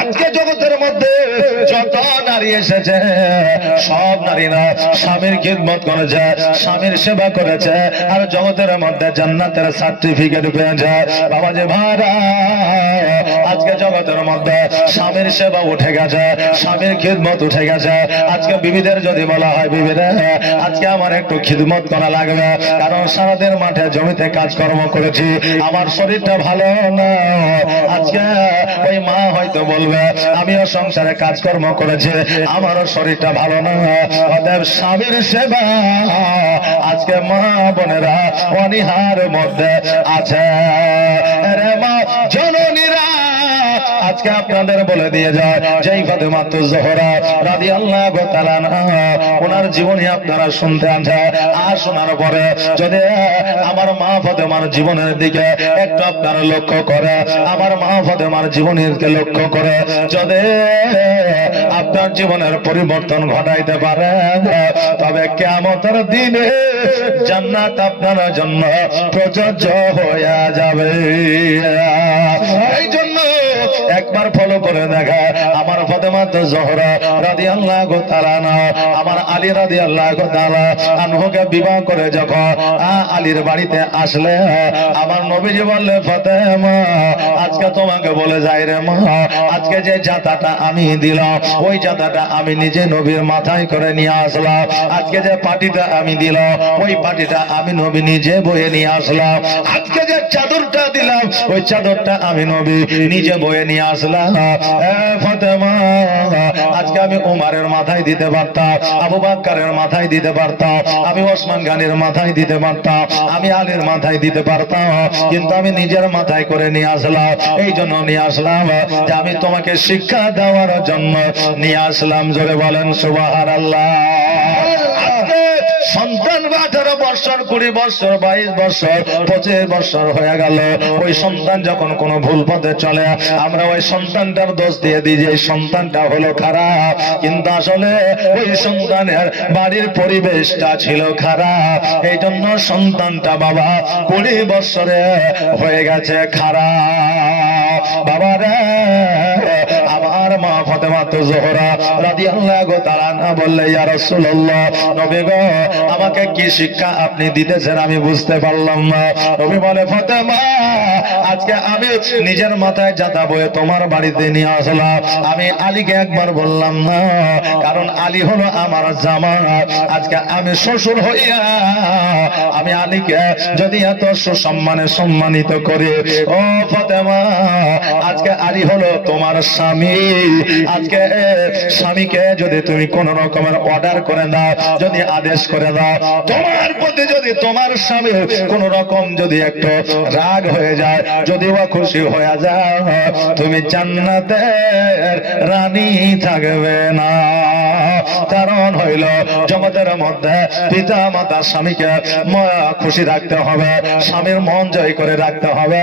আজকে জগতের মধ্যে যত নারী এসেছে সব নারীরা স্বামীর খিদমত করেছে, স্বামীর সেবা করেছে, আর জগতের মধ্যে জান্নাতের সার্টিফিকেট পেয়েছে। বাবাজি ভাইরা, আজকে জগতের মধ্যে স্বামীর সেবা উঠে গেছে, স্বামীর খিদমত উঠে গেছে। আজকে বিবিদের যদি বলা হয়, বিবিরা আজকে আমার একটু খিদমত করা লাগবে, কারণ সারাদিন মাঠে জমিতে কাজকর্ম করেছি, আমার শরীরটা ভালো না। আজকে ওই মা হয়তো বলবে আমিও সংসারে কাজকর্ম করেছি, আমারও শরীরটা ভালো না। অতএব স্বামীর সেবা আজকে মা বোনেরা অনিহার মধ্যে আছে। রে মা জননীরা, আজকে আপনাদের বলে দিয়ে যায় যেই ফাতেমা জোহরা রাদিয়াল্লাহু তাআলা আনহা, ওনার জীবনী আপনারা শুনতে আছেন। আর শোনার পরে যদি আমার মা ফাতেমার জীবনের দিকে একটু আপনারা লক্ষ্য করে, আমার মা ফাতেমার জীবনের দিকে লক্ষ্য করে যদি আপনার জীবনের পরিবর্তন ঘটাইতে পারে, তবে কিয়ামতের দিনে জান্নাত আপনার জন্য প্রযোজ্য হয়ে যাবে। এই জন্য একবার ফলো করে দেখা, আমার ফাতেমা জোহরা রাদিয়াল্লাহু তাআলা আনহা আমার আলী রাদিয়াল্লাহু তাআলা আনহুকে বিবাহ করে যখন আলীর বাড়িতে আসলে, আমার নবীজি বললে ফাতেমা আজকে তোমাকে বলে যাই রে মা, আজকে যে জাতাটা আমি দিলাম ওই জাতাটা আমি নিজে নবীর মাথায় করে নিয়ে আসলাম। আজকে যে পাটিটা আমি দিলাম ওই পাটিটা আমি নবী নিজে বয়ে নিয়ে আসলাম। আজকে যে চাদরটা দিলাম ওই চাদরটা আমি নবী নিজে বয়ে নিয়ে আসলাম। ফাতেমা আজকে আমি উমারের মাথায় দিতে পারতাম, আবু বকরের মাথায় দিতে পারতাম, আমি ওসমান গনির মাথায় দিতে পারতাম, আমি আলীর মাথায় দিতে পারতাম, কিন্তু আমি নিজের মাথায় করে নিয়ে আসলাম। এই জন্য নিয়ে আসলাম যে আমি তোমাকে শিক্ষা দেওয়ার জন্য নিয়ে আসলাম। জোরে বলেন সুবহানাল্লাহ। সন্তান 18 বছর 20 বছর 22 বছর 25 বছর হয়ে গেল, ওই সন্তান যখন কোনো ভুল পথে চলে আমরা ওই সন্তানটার দোষ দিয়ে দিই যে সন্তানটা হলো খারাপ, কিন্তু আসলে ওই সন্তানের বাড়ির পরিবেশটা ছিল খারাপ। এই জন্য সন্তানটা বাবা 20 বছরে হয়ে গেছে খারাপ। বাবারে আমার মা ফাতেমা জোহরা রাদিয়াল্লাহু তাআলা আনহা বললে, ইয়া রাসূলুল্লাহ, নবী গো আমাকে কি শিক্ষা আপনি দিতেছেন আমি বুঝতে পারলাম না। নবী বলে, ফাতেমা আজকে আমি নিজের মাথায় জাতা বয়ে তোমার বাড়িতে নিয়ে আসলাম। আমি আলীকে একবার বললাম না, কারণ আলী হলো আমার জামাই। আজকে আমি শ্বশুর হইয়া আমি আলীকে যদি এত সুসম্মানে সম্মানিত করি, ও ফাতেমা আজকে আলী হলো তোমার স্বামী। আজকে স্বামীকে যদি তুমি কোন রকমের অর্ডার করে দাও, যদি আদেশ করে দাও, তোমার প্রতি যদি তোমার স্বামী কোন রকম যদি একটু রাগ হয়ে যায়, যদি বা খুশি হয়ে যায়, তুমি জান্নাতের রানী থাকবে না। কারণ হইল জগতের মধ্যে পিতা মাতা স্বামীকে খুশি রাখতে হবে, স্বামীর মন জয় করে রাখতে হবে।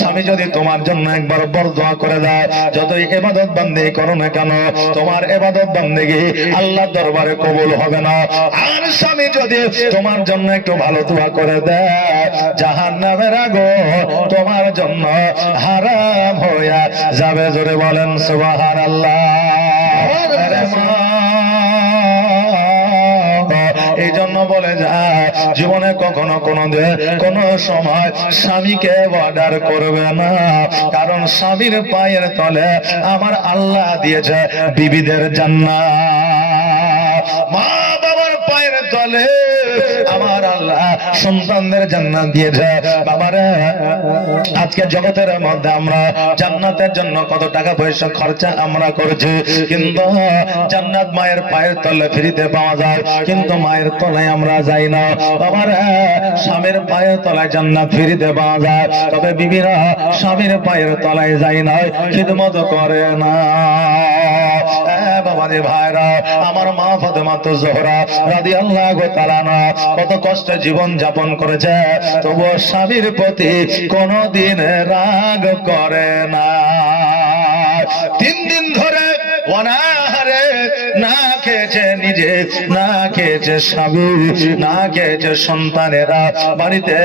স্বামী যদি তোমার জন্য একবার বরদোয়া করে দেয়, যতই ইবাদত বান্দি করো না কেন, তোমার ইবাদত বান্দিগি আল্লাহর দরবারে কবুল হবে না। আর স্বামী যদি তোমার জন্য একটু ভালো দোয়া করে দেয়, জাহান্নামের আগুন তোমার জন্য হারাম হয়ে যাবে। জোরে বলেন সুবহানাল্লাহ। এই জন্য বলে যায় জীবনে কখনো কোন সময় স্বামীকে অর্ডার করবে না, কারণ স্বামীর পায়ের তলে আমার আল্লাহ দিয়েছে বিবিদের জান্নাত। মা বাবার পায়ের তলে আমার আল্লাহ সন্তানদের জান্নাত দিয়েছে। বাবারা আজকে জগতের মধ্যে আমরা জান্নাতের জন্য কত টাকা পয়সা খরচা আমরা করেছি, কিন্তু জান্নাত মায়ের পায়ের তলে ফ্রিতে পাওয়া যায়, কিন্তু মায়ের তলায় আমরা যাই না। বাবারা স্বামীর পায়ের তলায় জান্নাত ফ্রিতে পাওয়া যায়, তবে বিবিরা স্বামীর পায়ের তলায় যায় না, খিদমত করে না। বাবারে ভাইরা, আমার মা ফাতেমা জোহরা রাদিয়াল্লাহু তাআলা আনহা কত কষ্টে জীবন যাপন করেছে, তবুও স্বামীর প্রতি কোনদিন রাগ করে না। 3 দিন ধরে অনাহারে না খেয়েছে নিজে, না খেয়েছে স্বামী, না খেয়েছে সন্তানেরা, বাড়িতে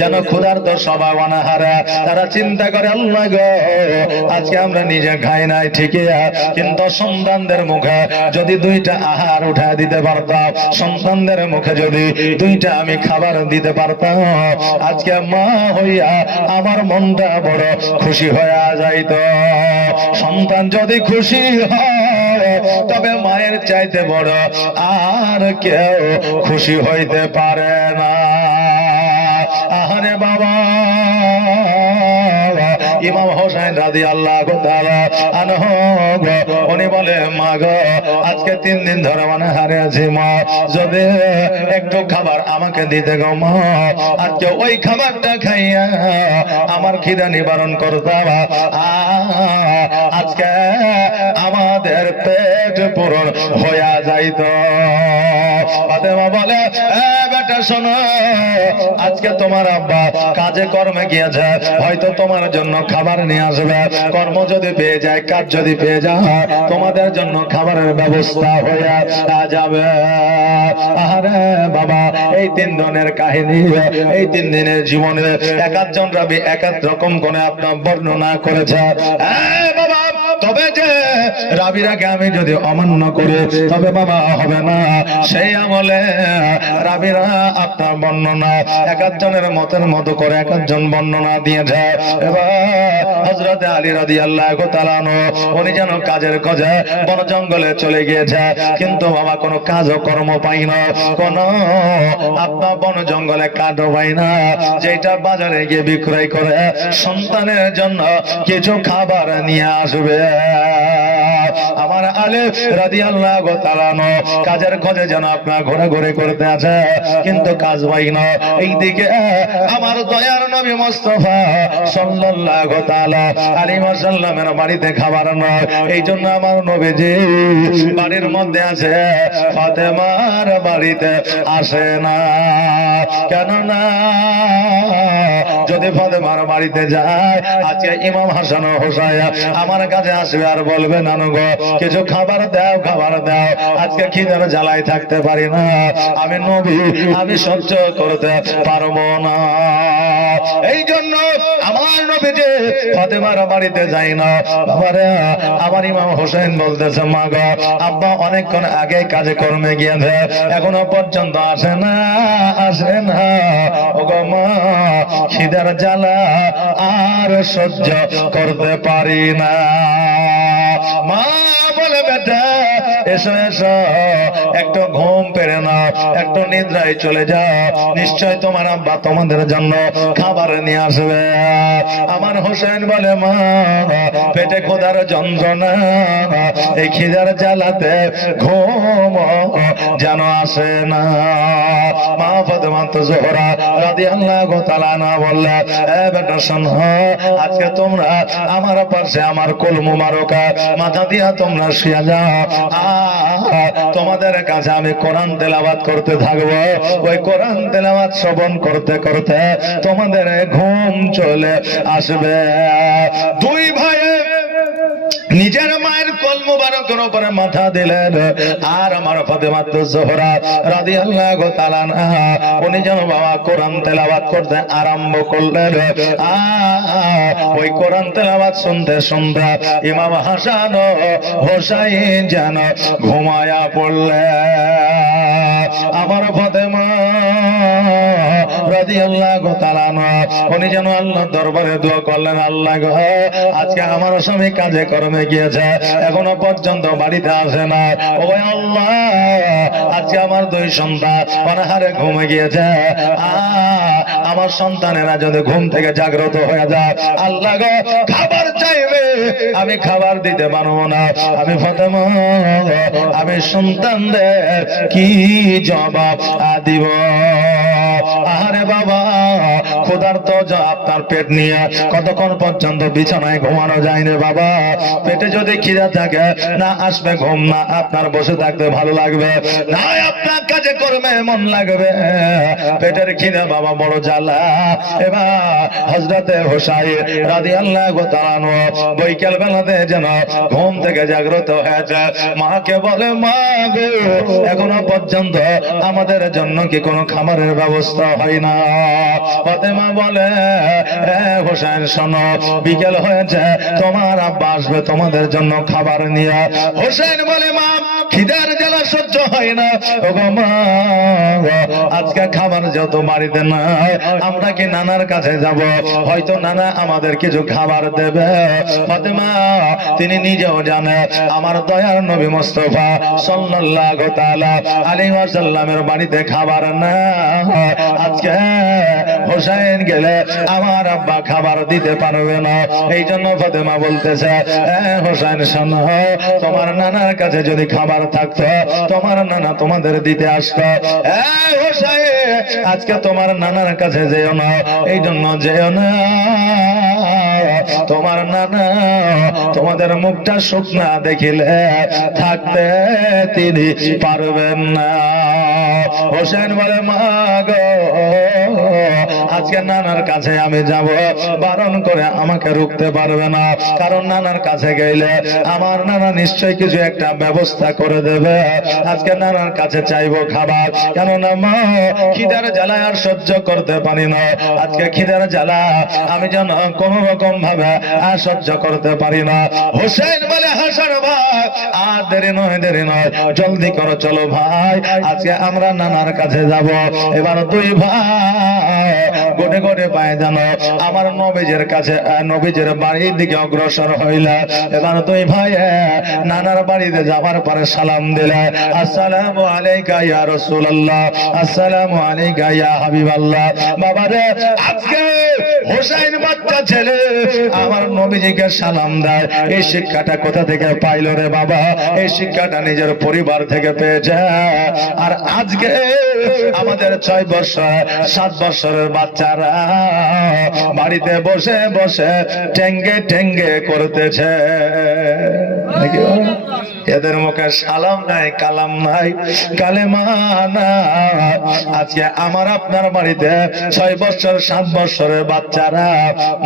যেন ক্ষুধার্ত সবাই অনাহারা। তারা চিন্তা করে আল্লাহ গো, আজকে আমরা নিজে খাই নাই ঠিকই, কিন্তু সন্তানদের মুখে যদি দুইটা আহার উঠা দিতে পারতাম, সন্তানদের মুখে যদি দুইটা আমি খাবার দিতে পারতাম, আজকে মা হইয়া আমার মনটা বড় খুশি হয়ে যাইত। সন্তান যদি খুশি হয় তবে মায়ের চাইতে বড় আর কেউ খুশি হইতে পারে না। আহারে বাবা, ইমাম হোসেন রাদিয়াল্লাহু তাআলা আনহু উনি বলে, মা গো, আজকে 3 দিন ধরে অনাহারে আছি মা, যদি একটু খাবার আমাকে দিতে গো মা, আজকে ওই খাবারটা খাইয়া আমার খিদা নিবারণ করতাম, আজকে আমাদের পেট পূরণ হইয়া যাইত। ফাতেমা বলে, বেটা শোনো, আজকে তোমার আব্বা কাজে কর্মে গিয়েছে, হয়তো তোমার জন্য খাবার নিয়ে আসবে, কর্ম যদি পেয়ে যায়, কাজ যদি পেয়ে যায়, তোমাদের জন্য খাবারের ব্যবস্থা হয়ে যাবে। আরে বাবা, এই 3 দিনের কাহিনী, এই 3 দিনের জীবনে এক একজন রাবী এক এক রকম করে আপনার বর্ণনা করেছে। বাবা, তবে যে রাবীরাকে আমি যদি অমান্য করি তবে বাবা হবে না। সেই আমলে রাবীরা আপনার বর্ণনা এক একজনের মতের মতো করে এক একজন বর্ণনা দিয়েছে। এবার হযরত আলী রাদিয়াল্লাহু তাআলা উনি যেন কাজের খোঁজে বন জঙ্গলে চলে গিয়েছে, কিন্তু বাবা কোনো কাজ কর্ম পাই না, কোন আপনার বন জঙ্গলে কাঠও পাই না, যেটা বাজারে গিয়ে বিক্রয় করে সন্তানের জন্য কিছু খাবার নিয়ে আসবে। আমার আলী রাদিয়াল্লাহু তাআলা কাজের খোঁজে যেন আপনার ঘোরাঘুরি করতে আছে, কিন্তু কাজ পাই না। এইদিকে আমার দয়ার নবী মুস্তাফা সাল্লাল্লাহু তাআলা আলাইহি ওয়াসাল্লামের বাড়িতে খাবার নয়, এই জন্য আমার নবীজি বাড়ির মধ্যে আছে, ফাতেমার বাড়িতে আসে না। কেন না? যদি ফাতেমার বাড়িতে যায়, আজকে ইমাম হাসান ও হুসাইন আমার কাছে আসবে আর বলবে, নানু গো, কিছু খাবার দাও, খাবার দাও, আজকে খিদার জ্বালায় থাকতে পারি না, আমি নবী, আমি সহ্য করতে পারবো না। এই জন্য আমার নবীজি ফাতেমার বাড়িতে যাই না। বাবারে, আমার ইমাম হোসেন বলতেছে, মা গো, আব্বা অনেকক্ষণ আগে কাজে কর্মে গিয়েছে, এখনো পর্যন্ত আসে না, আসে না। ও গো মা, খিদার জ্বালা আর সহ্য করতে পারি না। মা বলে, বেটা এসো এসো, একটু ঘুম পেরে না, একটু নিদ্রায় চলে যাও, নিশ্চয় তোমার আব্বা তোমাদের জন্য খাবার নিয়ে আসবে। আমার হোসেন বলে, মা পেটে ক্ষুধার যন্ত্রণা, এই খিদার জ্বালাতে ঘুম যেন আসে না। মা ফাতেমা জোহরা রাদিয়াল্লাহু তাআলা আনহা বললে, এ বেটা শোনো, আজকে তোমরা আমার পাশে আমার কোল মুবারকা মাথা দিয়া তোমরা শুয়ে যাও, তোমাদের কাছে আমি কোরআন তেলাওয়াত করতে থাকবো। ওই কোরআন তেলাওয়াত শ্রবণ করতে করতে তোমাদের ঘুম চলে আসবে। 2 ভাই নিজের মায়ের কোল মুবারকের উপরে মাথা দিলেন, আর আমার ফাতেমা জোহরা রাদিয়াল্লাহু তাআলা আনহা উনি যেন বাবা কোরআন তেলাওয়াত করতে আরম্ভ করলেন। ওই কোরআন তেলাওয়াত শুনতে শুনতে ইমাম হাসান ও হোসাইন যেন ঘুমায়া পড়লেন। আমার ফাতেমা রাদিয়াল্লাহু তাআলা আনহা উনি যেন আল্লাহর দরবারে দোয়া করলেন, আল্লাহ গো, আজকে আমার স্বামী কাজে কর্মে গিয়েছে, এখনো পর্যন্ত বাড়িতে আসে না। ও আল্লাহ, আজকে আমার 2 সন্তান অনাহারে ঘুমে গিয়েছে, আমার সন্তানেরা যদি ঘুম থেকে জাগ্রত হয়ে যায়, আল্লাহ গো, খাবার চাইবে, আমি খাবার দিতে পারবো না। আমি ফাতেমা, আমি সন্তানদের কি জবাব দিব? আহারে বাবা, ক্ষুধার্ত যা আপনার পেট নিয়ে কতক্ষণ পর্যন্ত বিছানায় ঘুমানো যায় না বাবা। পেটে যদি খিদা থাকে, না আসবে ঘুম, না আপনার বসে থাকতে ভালো লাগবে, না আপনার কাজে কর্মে মন লাগবে। পেটের খিদা বাবা বড় জ্বালা। এবার হযরতে হুসাইন রাদিয়াল্লাহু তাআলা বৈকাল বেলাতে যেন ঘুম থেকে জাগ্রত হয়েছে, মাকে বলে, মা গো, এখনো পর্যন্ত আমাদের জন্য কি কোনো খাবারের ব্যবস্থা হয় না? ফাতেমা বলে, হুসাইন শোনো, বিকেল হয়েছে, তোমার আব্বা আসবে তোমাদের জন্য খাবার নিয়ে। হুসাইন বলে, মা, খিদার জ্বালা সহ্য হয় না, ওগো মা, আজকে খাবার যত বাড়িতে না, আমরা কি নানার কাছে যাব, হয়তো নানা আমাদের কিছু খাবার দেবে। ফাতেমা তিনি নিজেও জানে আমার দয়ার নবী মুস্তাফা সাল্লাল্লাহু তাআলা আলাইহি ওয়াসাল্লামের বাড়িতে খাবার না, আজকে হুসাইন গেলে আমার আব্বা খাবার দিতে পারবে না। এই জন্য ফাতেমা বলতেছে, হুসাইন শোনো, তোমার নানার কাছে যদি খাবার থাকতো, তোমার নানা তোমাদের দিতে আসতো। হুসাইন, আজকে তোমার নানার কাছে যেও না, এই জন্য যেও না, তোমার নানা তোমাদের মুখটা শুকনা দেখিলে থাকতে তিনি পারবেন না। হোসেন বলে, মা গো, আজকে নানার কাছে আমি যাব, বারণ করে আমাকে রুখতে পারবে না, কারণ নানার কাছে গেলে আমার নানা নিশ্চয় কিছু একটা ব্যবস্থা করে দেবে। আজকে নানার কাছে চাইবো খাবার, কেননা মা খিদার জ্বালা আর সহ্য করতে পারি না। আজকে খিদার জ্বালা আমি যেন কোন রকম ভাবে আর সহ্য করতে পারি না। হোসেন বলে, হাসান ভাই, আর দেরি নয়, জলদি করো, চলো ভাই, আজকে আমরা নানার কাছে যাব। এবার দুই ভাই গোটে গোটে পায়ে জানো আমার নবীজের কাছে, নবীজের বাড়ির দিকে অগ্রসর হইলা। এবার দুই ভাই নানার বাড়িতে যাবার পরে সালাম দিলে, আসসালামু আলাইকা ইয়া রাসূলুল্লাহ, আসসালামু আলাইকা ইয়া হাবিবাল্লাহ। বাবারে, আজকে হোসেন বাচ্চা ছেলে আমার নবীজিকে সালাম দেয়, এই শিক্ষাটা কোথা থেকে পাইলো রে বাবা? এই শিক্ষাটা নিজের পরিবার থেকে পেয়েছে। আর আজকে আমাদের 6 বছর 7 বছরের বাচ্চারা বাড়িতে বসে বসে টেঙ্গে টেঙ্গে করতেছে, এদের মুখে সালাম নাই, কালাম নাই, কালেমা নাই। আজকে আমার আপনার বাড়িতে 6 বছর 7 বছরের বাচ্চারা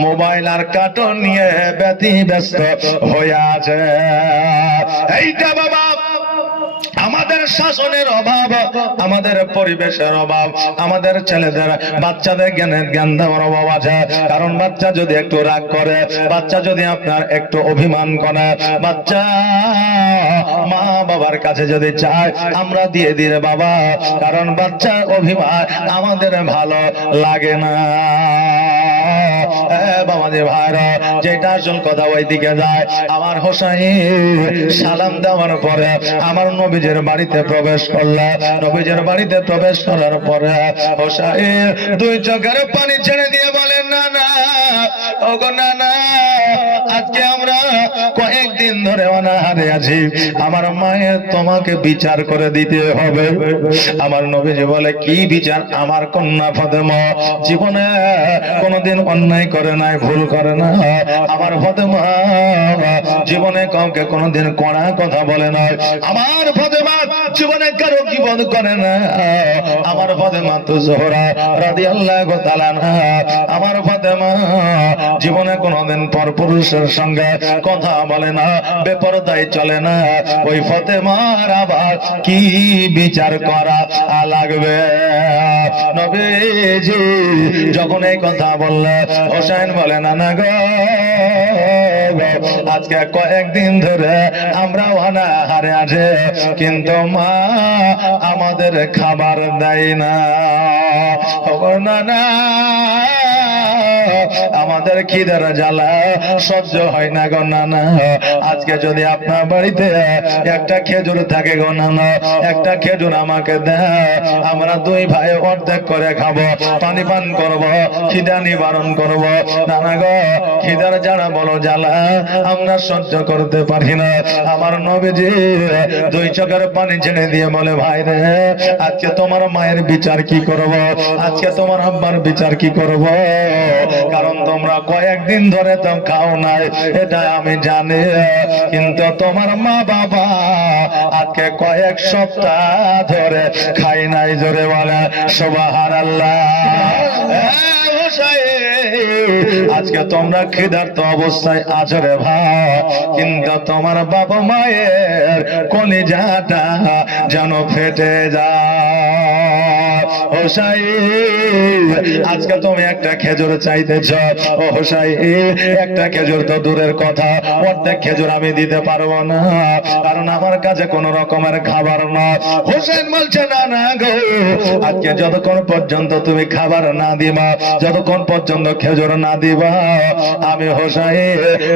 মোবাইল আর কার্টুন নিয়ে ব্যস্ত হয়ে আছে। এইটা বাবা আমাদের শাসনের অভাব, আমাদের পরিবেশের অভাব, আমাদের ছেলেদের বাচ্চাদের জ্ঞান দেওয়ার অভাব আছে। কারণ বাচ্চা যদি একটু রাগ করে, বাচ্চা যদি আপনার একটু অভিমান করে, বাচ্চা মা বাবার কাছে যদি চায় আমরা দিয়ে দিলে বাবা, কারণ বাচ্চার অভিমান আমাদের ভালো লাগে না। বাবাদের ভাইরা, যেটা আসল কথা ওই দিকে যায়। আমার হোসাইন সালাম দেওয়ার পরে আমার নবীজের বাড়িতে প্রবেশ করলে, নবীজের বাড়িতে প্রবেশ করার পরে হোসাইন 2 চোখের পানি ছেড়ে দিয়ে বলেন, না না, ওগো না না, আজকে আমরা কয়েকদিন ধরে অনাহারে আছি, আমার মায়ের তোমাকে বিচার করে দিতে হবে। আমার নবীজি বলে, কি বিচার? আমার কন্যা ফাতেমা জীবনে কোনদিন অন্যায় করে নাই, ভুল করে না। আমার ফাতেমা জীবনে কাউকে কোনদিন কড়া কথা বলে নাই। আমার ফাতেমা জীবনে কারো জীবন করে না। আমার ফাতেমা তো জোহরা রাদিয়াল্লাহু তাআলা আনহা, আমার ফাতেমা জীবনে কোনদিন পরপুরুষের সঙ্গে কথা বলে না, বেপরদায় চলে না। ওই ফাতেমার আবার কি বিচার করা লাগবে? নবীজি যখন এই কথা বললে, হোসেন বলে, না না গো, আজকে কয়েকদিন ধরে আমরা অনাহারে আছে, কিন্তু মা আমাদের খাবার দেয় না। না না, আমাদের খিদার জ্বালা সহ্য হয় না গো নানা। আজকে যদি আপনার বাড়িতে একটা খেজুর থাকে গো নানা, একটা খেজুর আমাকে দাও, আমরা দুই ভাই অর্ধেক করে খাবো, পানি পান করবো, খিদা নিবারণ করবো। নানা গো, খিদার জ্বালা বলো জ্বালা আমরা সহ্য করতে পারি না। আমার নবীজি দুই চোখের পানি ছেড়ে দিয়ে বলে, ভাই রে, আজকে তোমার মায়ের বিচার কি করব, আজকে তোমার আব্বার বিচার কি করব? কারণ তোমরা কয়েকদিন ধরে তো খাও নাই, এটা আমি জানি, কিন্তু তোমার মা বাবা আজকে কয়েক সপ্তাহ ধরে খাই নাই। জোরে বলে সুবহানাল্লাহ। আজকে তোমরা ক্ষুধার্ত অবস্থায় আছো রে ভাই, কিন্তু তোমার বাবা মায়ের কলিজাটা যেন ফেটে যায়। হোসাই, আজকে তুমি একটা খেজুর চাইতেছ, ও হোসাই, একটা খেজুর তো দূরের কথা, অর্ধেক খেজুর আমি দিতে পারবো না, কারণ আমার কাছে কোন রকমের খাবার না। হোসেন বলছে, না না গো, আজকে যতক্ষণ পর্যন্ত তুমি খাবার না দিবা, যতক্ষণ পর্যন্ত খেজুর না দিবা, আমি হোসাই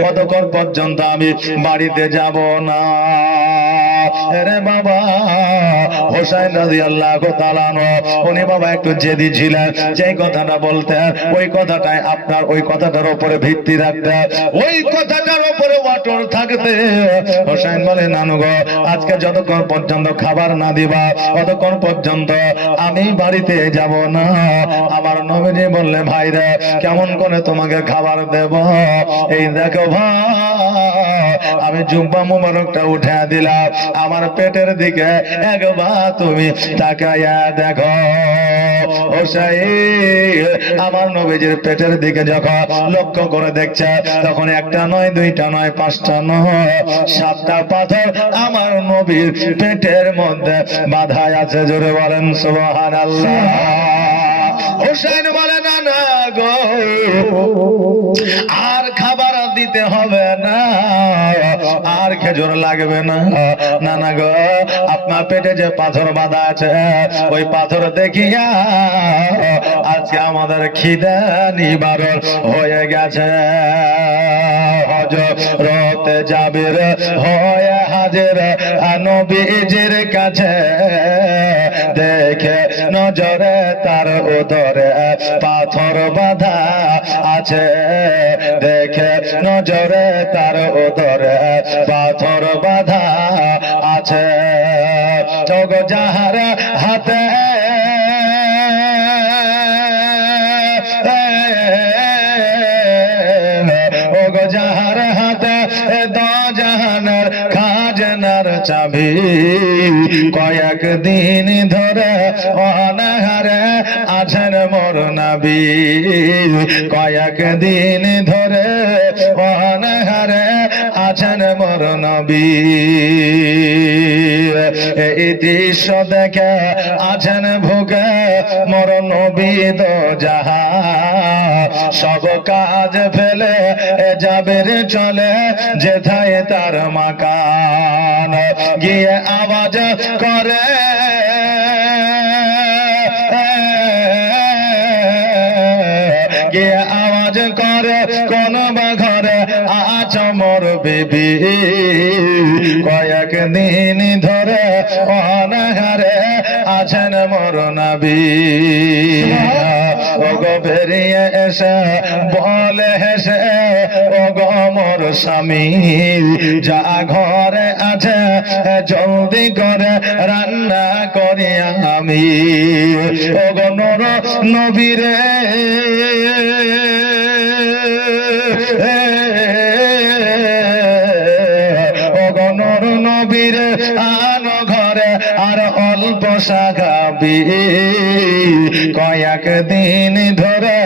ততক্ষণ পর্যন্ত আমি বাড়িতে যাব না। রে বাবা, হোসেন রাদিয়াল্লাহু তাআলা উনি বাবা একটু জেদি ছিলেন, যে কথাটা বলতেন ওই কথাটাই আপনার ওই কথাটার উপরে ভিত্তি রাখতে, ওই কথাটার উপরে অটল থাকতে। হোসেন বলে, নানু গো, আজকে যতক্ষণ পর্যন্ত খাবার না দিবা ততক্ষণ পর্যন্ত আমি বাড়িতে যাব না। আমার নবীজি বললে, ভাই রে, কেমন করে তোমাকে খাবার দেব? এই দেখো ভাই, আমি জুব্বা মুবারকটা উঠে দিলাম, আমার পেটের দিকে একবার তুমি তাকায়া দেখো। হোসাই আমার নবীজির পেটের দিকে যখন লক্ষ্য করে দেখছে, তখন একটা নয়, দুইটা নয়, পাঁচটা নয়, 7টা পাথর আমার নবীর পেটের মধ্যে বাঁধা আছে। জোরে বলেন সুবহানাল্লাহ। হোসেন বলে, না না গো, আর খাবার দিতে হবে না, আর খেজুর লাগবে না। না না গো, আপনার পেটে যে পাথর বাঁধা আছে, ওই পাথর দেখিয়া আজকে আমাদের খিদা নিবারণ হয়ে গেছে। হযরত জাবির হয়ে হাজির নবীজির কাছে, দেখে নজরে তার উদরে পাথর বাঁধা আছে, দেখে নজরে তার উদরে পাথর বাঁধা আছে। চোখ যাহার হাতে ওগো যাহার হাতে দোজাহানের খাজনার চাবি, কয়েকদিন ধরে অনাহারে আছেন মোর নবী, কয়েকদিন ধরে অনাহারে আছেন মোর নবী। এই দৃশ্য দেখে আছেন ভুগে মোর নবী দো জাহান, সব কাজ ফেলে যাবে রে চলে যেথায় তার মাকান, গিয়ে আওয়াজ করে গিয়ে আওয়াজ করে কোন বা ঘরে আছো মোর বিবি, কয়েকদিন ধরে অনাহারে আছেন মোর নবী। ওগো বেরিয়ে এসে বলে হেসে, ওগো মোর স্বামী, যা ঘরে আছে জলদি করে রান্না করি আমি। ওগো নর নবীরে, ওগো নর নবীরে, আনো ঘরে আর অল্প শাখাবি, কয়েকদিন ধরে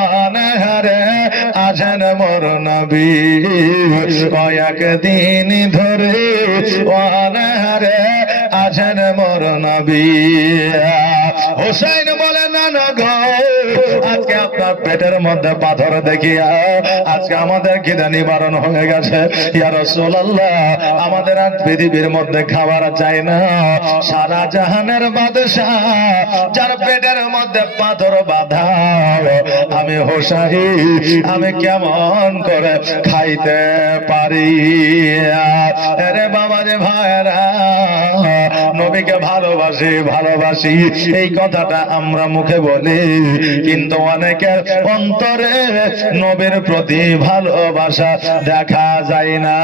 অনাহারে আছেন মোর নবী, কয়েকদিন ধরে অনাহারে আছেন মোর নবী। হোসেন বলে, না না গো, আজকে আপনার পেটের মধ্যে পাথর দেখিয়া আজকে আমাদের খিদা নিবারণ হয়ে গেছে। ইয়া রাসূলুল্লাহ, আমাদের আর পৃথিবীর মধ্যে খাবার চাই না। সারা জাহানের বাদশা যার পেটের মধ্যে পাথর বাঁধা, আমি হোসাইন আমি কেমন করে খাইতে পারি? আরে বাবা রে ভাইরা, নবীকে ভালোবাসি ভালোবাসি এই কথাটা আমরা মুখে বলি, কিন্তু অনেকের অন্তরে নবীর প্রতি ভালোবাসা দেখা যায় না।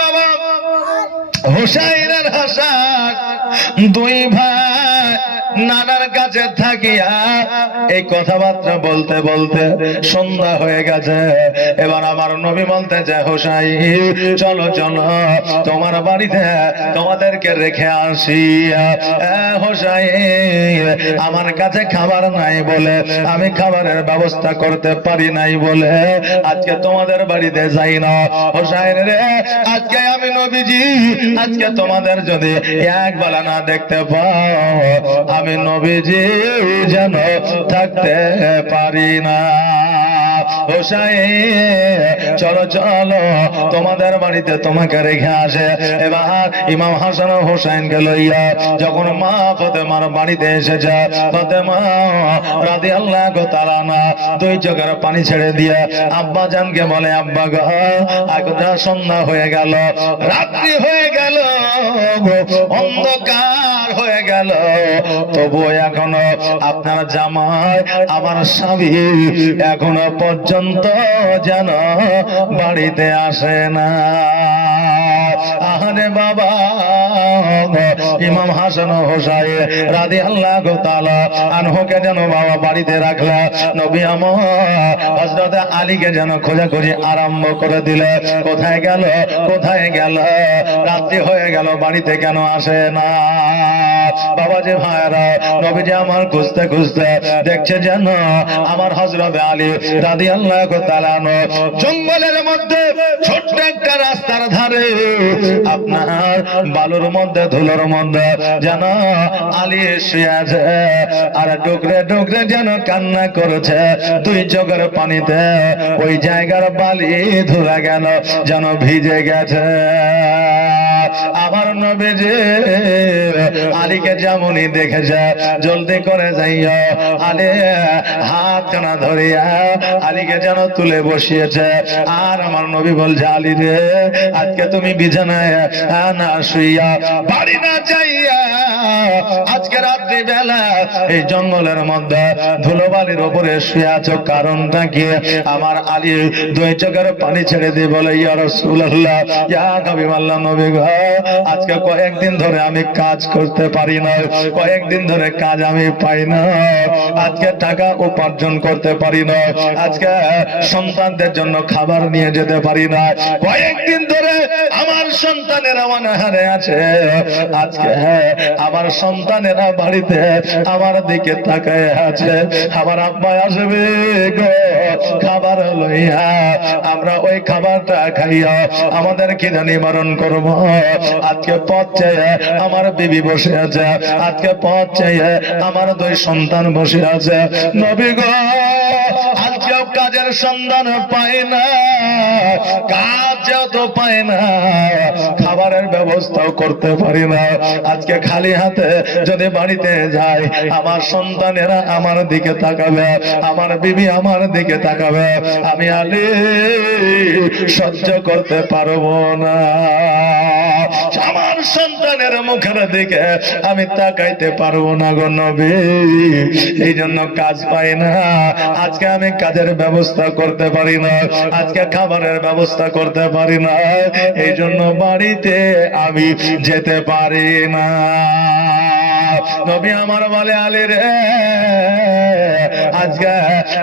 বাবা হুসাইন আর হাসান দুই ভাই নানার কাছে থাকিয়া এই কথাবার্তা বলতে বলতে সন্ধ্যা হয়ে গেছে। এবার আমার নবী বলতে চায়, হুসাইন চলো চলো তোমার বাড়িতে তোমাদেরকে রেখে আসি। হুসাইন আমার কাছে খাবার নাই বলে, আমি খাবারের ব্যবস্থা করতে পারি নাই বলে আজকে তোমাদের বাড়িতে যাই না। হুসাইন রে, আজকে আমি নবীজি আজকে তোমাদের যদি এক বেলা না দেখতে পাও, আমি নবীজি যেন থাকতে পারি না। হুসাইন চলো চলো তোমাদের বাড়িতে তোমাকে রেখে আসে। এবার ইমাম হাসান ও হুসাইনকে লইয়া যখন মা ফাতেমার বাড়িতে এসেছে, ফাতেমা রাদিয়াল্লাহু তাআলা আনহা দুই চোখের পানি ছেড়ে দিয়ে আব্বা জানকে বলে, আব্বা গো এখন সন্ধ্যা হয়ে গেল, রাত্রি হয়ে গেল, অন্ধকার হয়ে গেল, তবু এখনো আপনার জামাই আমার স্বামী এখনো পর্যন্ত যেন বাড়িতে আসে না। আরে বাবা, ইমাম হাসান ও হুসাইন রাদিয়াল্লাহু তাআলা আনহুকে যেন বাবা বাড়িতে রাখলা, নবী আমার হযরত আলীকে যেন খোঁজাখুঁজি আরম্ভ করে দিলে, কোথায় গেল কোথায় গেল, রাত্রি হয়ে গেল বাড়িতে কেন আসে না? বাবা যে ভাইরা, নবীজি আমার খুঁজতে খুঁজতে দেখছে যেন আমার হযরত আলী রাদিয়াল্লাহু তাআলা জঙ্গলের মধ্যে ছোট্ট একটা রাস্তার ধারে আপনার বালুর মধ্যে ধুলোর মধ্যে যেন আলী শুয়ে আছে, আর ডুকরে ডুকরে যেন কান্না করেছে। দুই চোখের পানিতে ওই জায়গার বালি ধুলা গেল, যেন ভিজে গেছে। আমার নবীজি আলীকে যেমনই দেখেছে, জলদি করে যাইয়া আলী হাত কানা ধরিয়া আলীকে যেন তুলে বসিয়েছে। আর আমার নবী বলছে, আলী রে আজকে তুমি বিছানায় না শুইয়া বাড়ি না যাইয়া আজকে রাত্রি বেলা এই জঙ্গলের মধ্যে ধুলোবালির উপরে শুয়ে আছো, কারণটা কি? আমার আলী দুই চোখের পানি ছেড়ে দিয়ে বলে, ইয়া রাসূলুল্লাহ, ইয়া হাবিবাল্লাহ, নবী গো আজকে কয়েকদিন ধরে আমি কাজ করতে পারি না, কয়েকদিন ধরে কাজ আমি পাই না, আজকে টাকা উপার্জন করতে পারি না, আজকে সন্তানদের জন্য খাবার নিয়ে যেতে পারি না, কয়েকদিন ধরে আমার সন্তানেরা অনাহারে আছে, আজকে আমার সন্তানেরা বাড়িতে আমার দিকে তাকায় আছে, আমার আব্বা আসবে গো খাবার লইয়া, আমরা ওই খাবারটা খাইয়া আমাদের খিদা নিবারণ করব। আজকে পথ চেয়ে আমার বিবি বসে আছে, আজকে পথ চেয়ে আমার দুই সন্তান বসে আছে। নবী গো আজকেও কাজের সন্ধান পায় না, কাজ তো পায় না, খাবারের ব্যবস্থাও করতে পারি না, আজকে খালি হাতে যদি বাড়িতে যাই আমার সন্তানেরা আমার দিকে তাকাবে, আমার বিবি আমার দিকে তাকাবে, আমি আলী সহ্য করতে পারবো না, আমার সন্তানের মুখের দিকে আমি তাকাইতে পারবো না গো নবী, এই জন্য কাজ পাই না, আজকে আমি কাজের ব্যবস্থা করতে পারি না, আজকে খাবারের ব্যবস্থা করতে পারি না, এই জন্য বাড়িতে আমি যেতে পারি না। নবী আমার বলে, আলী রে আজকে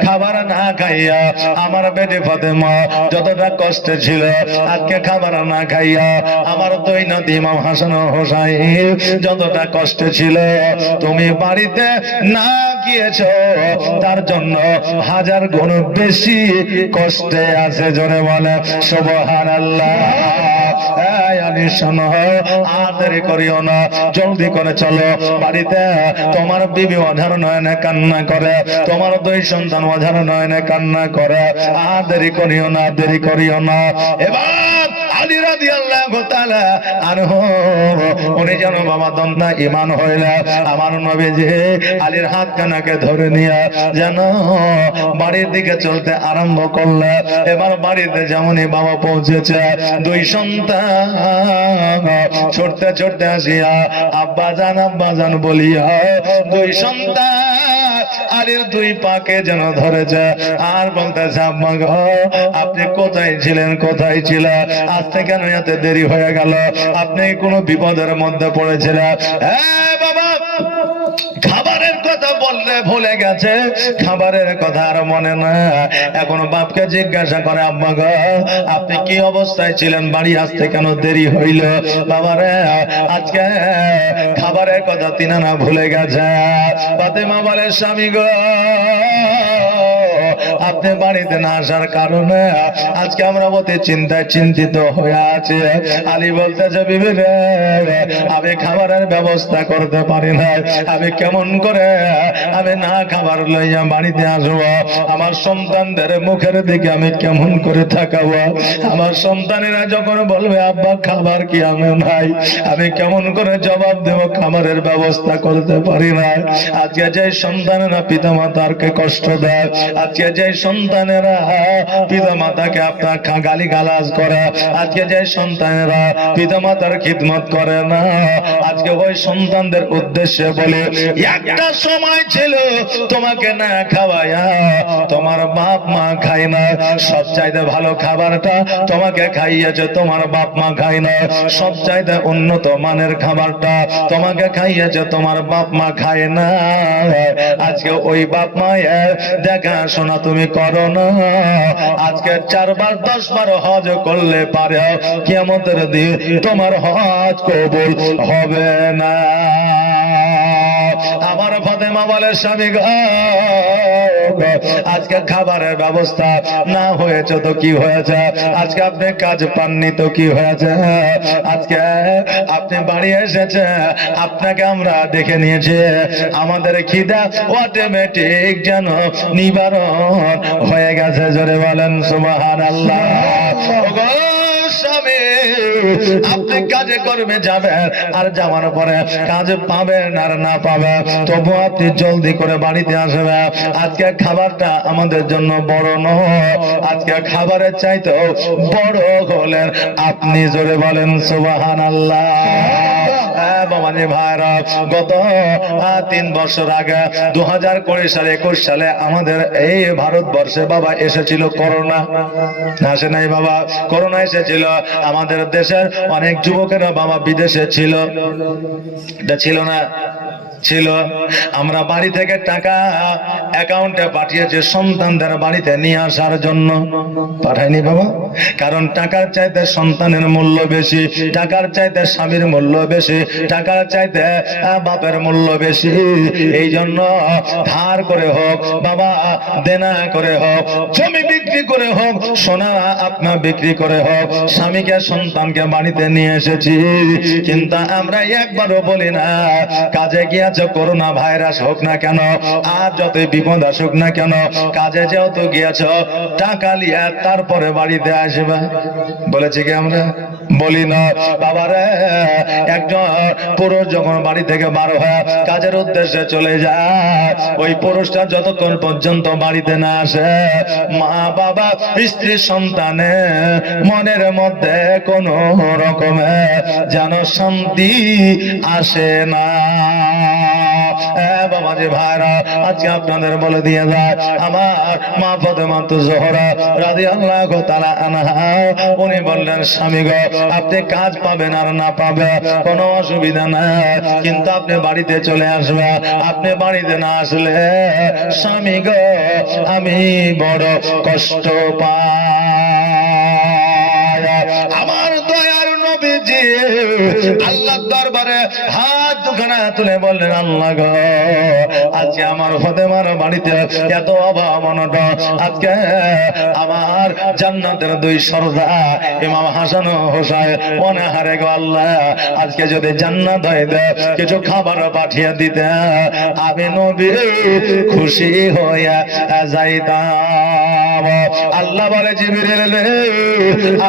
খাবার না খাইয়া আমার বেটি ফাতেমা যতটা কষ্টে ছিল, আজকে খাবার না খাইয়া আমার দৈনন্দিন ইমাম হাসান ও হুসাইন যতটা কষ্টে ছিল, তুমি বাড়িতে না গিয়েছো তার জন্য হাজার গুণ বেশি কষ্টে আছে। জোরে বলে সুবহানাল্লাহ। আলী শোনো, আর দেরি করিও না, জলদি করে চলো বাড়িতে। তোমার বিবি অঝার নয়নে কান্না করে, তোমার দুই সন্তান অঝার নয়নে কান্না করে, আর দেরি করিও না, দেরি করিও না। এবার আলী রাদিয়াল্লাহু তাআলা আনহু উনি যেন বাবা দন্না ঈমান হইলা আমার নবীজি আলীর হাত কানাকে ধরে নিয়ে যেন বাড়ির দিকে চলতে আরম্ভ করলে। এবার বাড়িতে যেমনই বাবা পৌঁছেছে, দুই সন্তান ছুটতে ছুটতে আসিয়া আব্বা জান বলিয়া দুই সন্তান আলীর দুই পাকে যেন ধরেছে আর বলতেছে, আব্বা গো আপনি কোথায় ছিলেন, কোথায় ছিল, আজকে কেন এত দেরি হয়ে গেল, আপনি কোনো বিপদের মধ্যে পড়েছিলেন? বাবা খাবারের কথা বললে ভুলে গেছে, খাবারের কথা আর মনে না। এখন বাপকে জিজ্ঞাসা করে, আব্বা গো আপনি কি অবস্থায় ছিলেন, বাড়ি আসতে কেন দেরি হইল? বাবারে আজকে খাবারের কথা তিনানা ভুলে গেছে। ফাতেমা বলে, স্বামী গো আপনি বাড়িতে না আসার কারণে আজকে আমরা অতি চিন্তায় চিন্তিত হয়ে আছি। আলী বলতেছে, বিবি রে আমি খাবারের ব্যবস্থা করতে পারি না, আমি কেমন করে আমি না খাবার লইয়া বাড়িতে আসবো, আমার সন্তানদের মুখের দিকে আমি কেমন করে তাকাবো, আমার সন্তানেরা যখন বলবে আব্বা খাবার কি আমি নাই, আমি কেমন করে জবাব দেব, খাবারের ব্যবস্থা করতে পারি না। আজকে যে সন্তানেরা পিতা মাতারকে কষ্ট দেয়, আজকে যে সন্তানেরা পিতা মাতাকে আপনার গালি গালাজ করে, আজকে যে সন্তানেরা পিতা মাতার খিদমত করে না, আজকে ওই সন্তানদের উদ্দেশ্যে বলে, একটা সময় ছিল তোমাকে না খাওয়ায়া তোমার বাপ মা খায় না, সব চাইতে ভালো খাবারটা তোমাকে খাইয়েছে তোমার বাপ মা খায় না, সব চাইতে উন্নত মানের খাবারটা তোমাকে খাইয়েছে তোমার বাপ মা খায় না। আজকে ওই বাপ মায়ের দেখাশোনা তুমি করো না, আজকে 4 বার 10 বার হজ করলে পারে কিয়ামতের দিন তোমার হজ কবুল হবে না। আমার ফাতেমা বলে, স্বামী গো আজকে খাবারের ব্যবস্থা না হয়েছে তো কি হয়েছে, আজকে আপনি কাজ পাননি তো কি হয়েছে, আজকে আপনি বাড়ি এসেছে আপনাকে আমরা দেখে নিয়েছি, আমাদের খিদা অটোমেটিক যেন নিবারণ হয়ে গেছে। জোরে বলেন সুবহানাল্লাহ। স্বামী আপনি কাজে কর্মে যাবেন, আর যাওয়ার পরে কাজ পাবেন আর না পাবেন, তবু আপনি জলদি করে বাড়িতে আসবেন। আজকে খাবারটা আমাদের জন্য বড় নয়, আজকে খাবারের চাইতেও বড় হলেন আপনি। জোরে বলেন সুবহানাল্লাহ। বাবাজি ভাইরা, গত 3 বছর আগে 2020 সালে 21 সালে আমাদের এই ভারতবর্ষে বাবা এসেছিল করোনা, আসে নাই বাবা? করোনা এসেছিল, আমাদের দেশের অনেক যুবকেরা বাবা বিদেশে ছিল, এটা ছিল না? ছিল। আমরা বাড়ি থেকে টাকা অ্যাকাউন্টে পাঠিয়েছি সন্তানদের বাড়িতে নিয়ে আসার জন্য, পাঠাইনি বাবা, কারণ টাকার চাইতে সন্তানের মূল্য বেশি, টাকার চাইতে স্বামীর মূল্য বেশি, টাকার চাইতে বাপের মূল্য বেশি। এই জন্য ধার করে হোক বাবা, দেনা করে হোক, জমি বিক্রি করে হোক, সোনা আপনার বিক্রি করে হোক, স্বামীকে সন্তানকে বাড়িতে নিয়ে এসেছি। কিন্তু আমরা একবারও বলি না কাজে গিয়েছে করোনা ভাইরাস হোক না কেন, আর যতই বিপদ আসুক না কেন, কাজে যেহেতু গিয়েছ টাকা লিয়া তারপরে বাড়িতে আসবে, বলেছি কি আমরা? বলি না বাবারে। একজন পুরুষ যখন বাড়ি থেকে বার হয়ে কাজের উদ্দেশ্যে চলে যায়, ওই পুরুষটা যতক্ষণ পর্যন্ত বাড়িতে না আসে, মা বাবা স্ত্রী সন্তানে মনের মধ্যে কোন রকমের যেন শান্তি আসে না। বাবাজি ভাইরা, আজকে আপনাদের বলে দিয়ে যায়, আমার মা ফাতেমা জোহরা রাদিয়াল্লাহু তাআলা আনহা উনি বললেন, স্বামী গো আপনি কাজ পাবেন আর না পাবেন কোনো অসুবিধা নাই, কিন্তু আপনি বাড়িতে চলে আসবেন। আপনি বাড়িতে না আসলে স্বামী গো আমি বড় কষ্ট পাই। আমার দয়ার নবীজি আল্লাহর দরবারে হাত দুখানা তুলে বললেন, আল্লাহ গো, আজকে আমার ফাতেমার বাড়িতে এত অভাব অনটন, আজকে আমার জান্নাতের দুই সর্দার ইমাম হাসান ও হোসেন অনাহারে গো আল্লাহ, আজকে যদি জান্নাত হইতে কিছু খাবার পাঠিয়ে দিতে আমি নবী খুশি হইয়া যাইতাম। আল্লাহ বলে, জিবরিল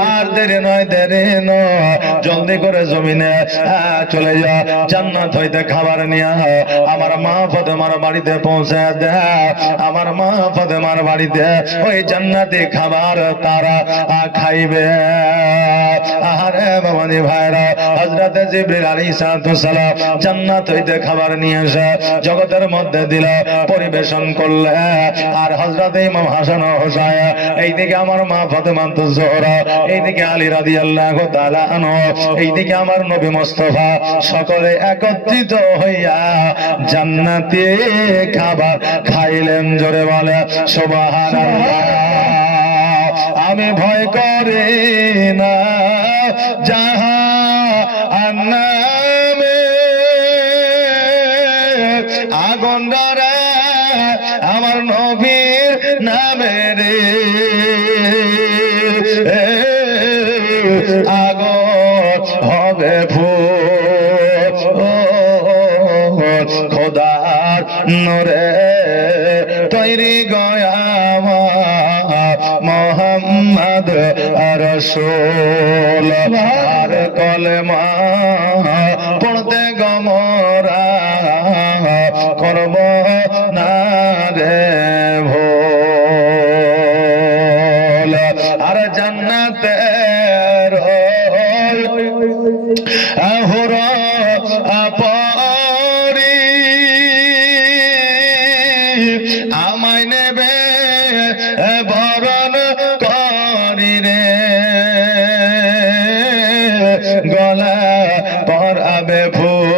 আর দেরি নয়, দেরি নয়, জলদি করে জমিনে চলে যা, জান্নাত হইতে খাবার নিয়ে আমার মা ফাতেমার বাড়িতে পৌঁছে দে। আমার মা ফাতেমার বাড়িতে ওই জান্নাতি খাবার তারা খাইবে। আরে বাবাজি ভাইরা, হযরত জিবরিল আলাইহিস সালাম জান্নাত হইতে খাবার নিয়ে এসে জগতের মধ্যে দিল, পরিবেশন করলে। আর হযরত ইমাম হাসান ও হোসেন, এইদিকে আমার মা ফাতেমা জোহরা, এইদিকে আলী রাদিয়াল্লাহু তাআলা আনহু, এইদিকে আমার নবী মুস্তাফা, সকলে একত্রিত হইয়া জান্নাতি খাবার খাইলেন। জোরে বলে সুবহানাল্লাহ। আমি ভয় করি না জাহান্নামে, আগুন ডরে আমার নবীর নামে রে, আগুন হবে ফুল খোদার নূরে তৈরি গয়ামা মোহাম্মদ রাসূল। আর কলেমা পড়তে গমরা করব না রে ভুল। আর জান্নাতের হুর পরি আমায় নেবে বরণ করি রে, গলা পরাবে ফুল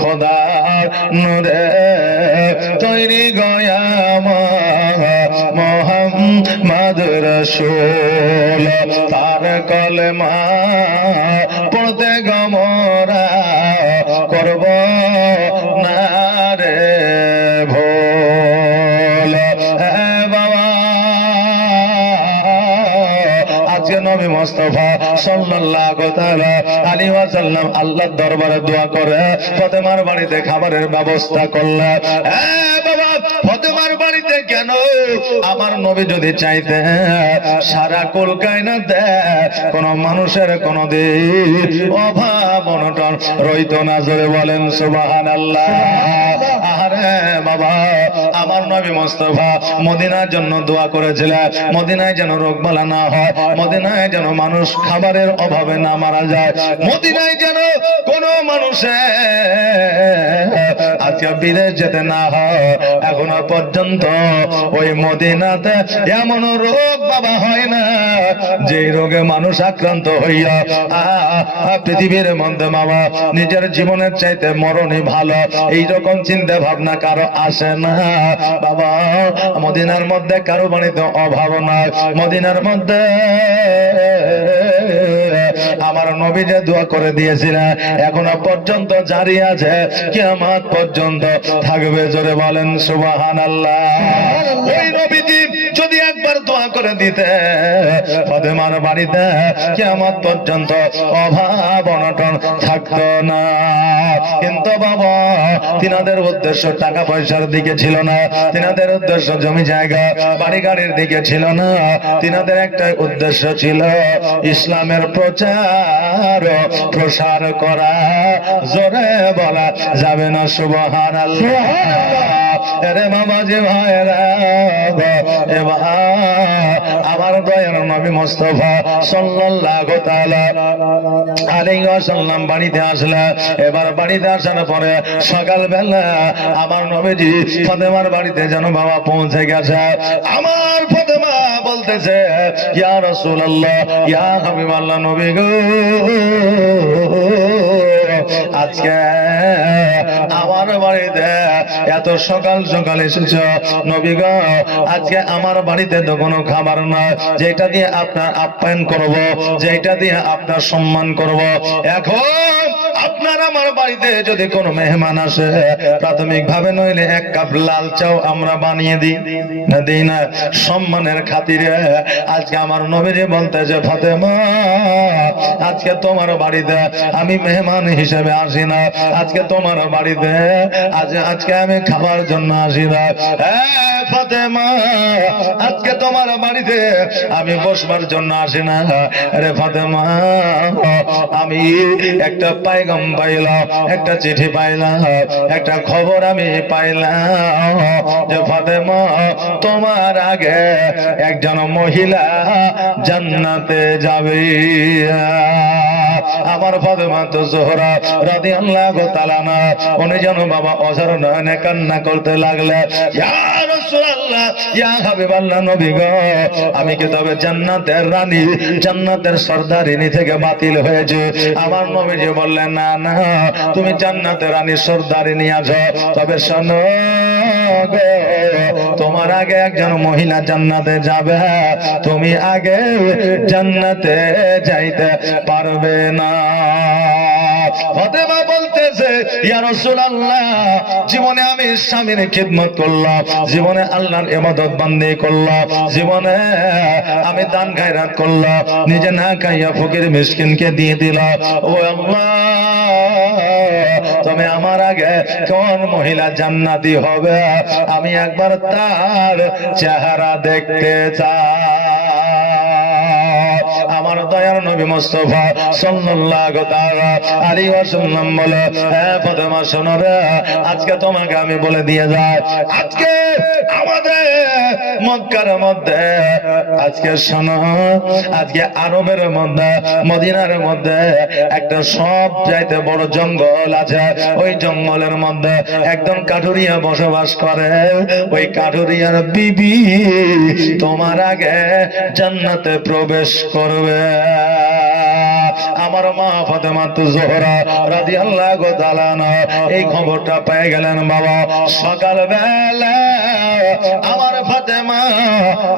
খোদার নূরে তৈরি গয়ামা মোহাম্মদ রাসূল। তার কলেমা পড়তে গমরা করব না রে ভুল। বাবা, আজকে নবী মুস্তাফা সাল্লাল্লাহু তাআলা আলাইহি ওয়াসাল্লাম আল্লাহর দরবারে দোয়া করে ফাতেমার বাড়িতে খাবারের ব্যবস্থা করলেন। বাবা, ফাতেমার বাড়িতে কেন? আমার নবী যদি চাইতে সারা কুল কায়নাতে কোন মানুষের কোনদিন অভাব অনটন রইত না। জোরে বলেন সুবহানাল্লাহ। আরে বাবা, আমার নবী মুস্তাফা মদিনার জন্য দোয়া করেছিলেন, মদিনায় যেন রোগবালা না হয়, মদিনায় যেন মানুষ খাবারের অভাবে না মারা যায়, মদিনায় যেন কোন মানুষের আজকে বিদেশ যেতে না হয়। এখনো পর্যন্ত ওই মদিনাতে এমন রোগ বাবা হয় না যে রোগে মানুষ আক্রান্ত হইয়া পৃথিবীর মধ্যে বাবা নিজের জীবনের চাইতে মরণই ভালো, এইরকম চিন্তা ভাবনা কারো আসে না। বাবা, মদিনার মধ্যে কারো বাড়িতে অভাব নাই, মদিনার মধ্যে আমার নবী যে দোয়া করে দিয়েছিলেন এখনো পর্যন্ত জারি আছে, কিয়ামত পর্যন্ত থাকবে। জোরে বলেন সুবহানাল্লাহ। ওই নবীজি যদি একবার দোয়া করে দিতে ফাতেমার বাড়িতে কিয়ামত পর্যন্ত অভাব অনটন থাকতো না। কিন্তু বাবা, তিনাদের উদ্দেশ্য টাকা পয়সার দিকে ছিল না, তিনাদের উদ্দেশ্য জমি জায়গা বাড়ি গাড়ির দিকে ছিল না, তিনাদের একটা উদ্দেশ্য ছিল ইসলামের প্রচার প্রসার করা। জোরে বলা যাবে না সুবহানাল্লাহ। আরে বাবাজি ভাইরা, এবার আমার দয়ার নবী মুস্তাফা সাল্লাল্লাহু তাআলা আলাইহি ওয়াসাল্লাম বাড়িতে আসলেন। এবার বাড়িতে আসার পরে সকালবেলা আমার নবীজি ফাতেমার বাড়িতে যেন বাবা পৌঁছে গেছে। আমার ফাতেমা বলতেছে, ইয়া রাসূলুল্লাহ, ইয়া হাবিবাল্লাহ, নবী গো আজকে আমার বাড়িতে এত সকাল সকাল এসেছ নবী গো, আজকে আমার বাড়িতে তো কোনো খাবার নয় যেটা দিয়ে আপনার আপ্যায়ন করব, যেটা দিয়ে আপনার সম্মান করব। এখন আপনার আমার বাড়িতে যদি কোনো মেহমান আসে প্রাথমিক ভাবে নইলে এক কাপ লাল চাও আমরা বানিয়ে দিই না, দিই না? সম্মানের খাতিরে আজকে আমার নবীজি বলতেছে ফাতেমা আজকে তোমার বাড়িতে আমি মেহমান হিসেবে আসি না, আজকে তোমার বাড়িতে আজকে আমি খাবার জন্য আসি না। ফাতেমা আজকে তোমার বাড়িতে আমি বসবার জন্য আসি না। আরে ফাতেমা আমি একটা পায়গাম পাইলাম, একটা চিঠি পাইলাম, একটা খবর আমি পাইলাম যে ফাতেমা তোমার আগে একজন মহিলা জান্নাতে যাবে। আমার ফাতেমা তো জোহরা রাদিয়াল্লাহু তাআলা না, উনি যেন বাবা অঝর নয়নে কান্না করতে লাগলেন, ইয়া রাসূলুল্লাহ ইয়া হাবিবাল্লাহ নবী গো, আমি কি তবে জান্নাতের রানী জান্নাতের সর্দারিনী থেকে বাতিল হয়েছে? আমার নবীজি বললেন না না, তুমি জান্নাতের রানী সর্দারিনী আছো, তবে শোনো গো তোমার আগে একজন মহিলা জান্নাতে যাবে, তুমি আগে জান্নাতে যাইতে পারবে না। ফাতেমা বলতেছে ইয়া রাসূলুল্লাহ জীবনে আমি স্বামীর খিদমত করলাম, জীবনে আল্লাহর ইবাদত বান্দি করলাম, জীবনে আমি দান খায়রাত করলাম, নিজে না খাইয়া ফকির মিসকিনকে দিয়ে দিলাম। ও আল্লাহ তুমি আমার আগে কোন মহিলা জান্নাতি হবে আমি একবার তার চেহারা দেখতে চাই। আমার দয়ার নবী মুস্তাফা সাল্লাল্লাহু তাআলা আলাইহি ওয়াসাল্লাম বলে, হে ফাতেমা শোনো রে, আজকে তোমাকে আমি বলে দিয়ে যাই, আজকে আমাদের মক্কার মধ্যে আজকে শোনো, আজকে আরবের মধ্যে মদিনার মধ্যে একটা সব চাইতে বড় জঙ্গল আছে, ওই জঙ্গলের মধ্যে একজন কাঠুরিয়া বসবাস করে, ওই কাঠুরিয়ার বিবি তোমার আগে জান্নাতে প্রবেশ করবে। আমার মা ফাতেমা জোহরা রাদিয়াল্লাহু তাআলা এই খবরটা পেয়ে গেলেন বাবা। সকালবেলা আমার ফাতেমা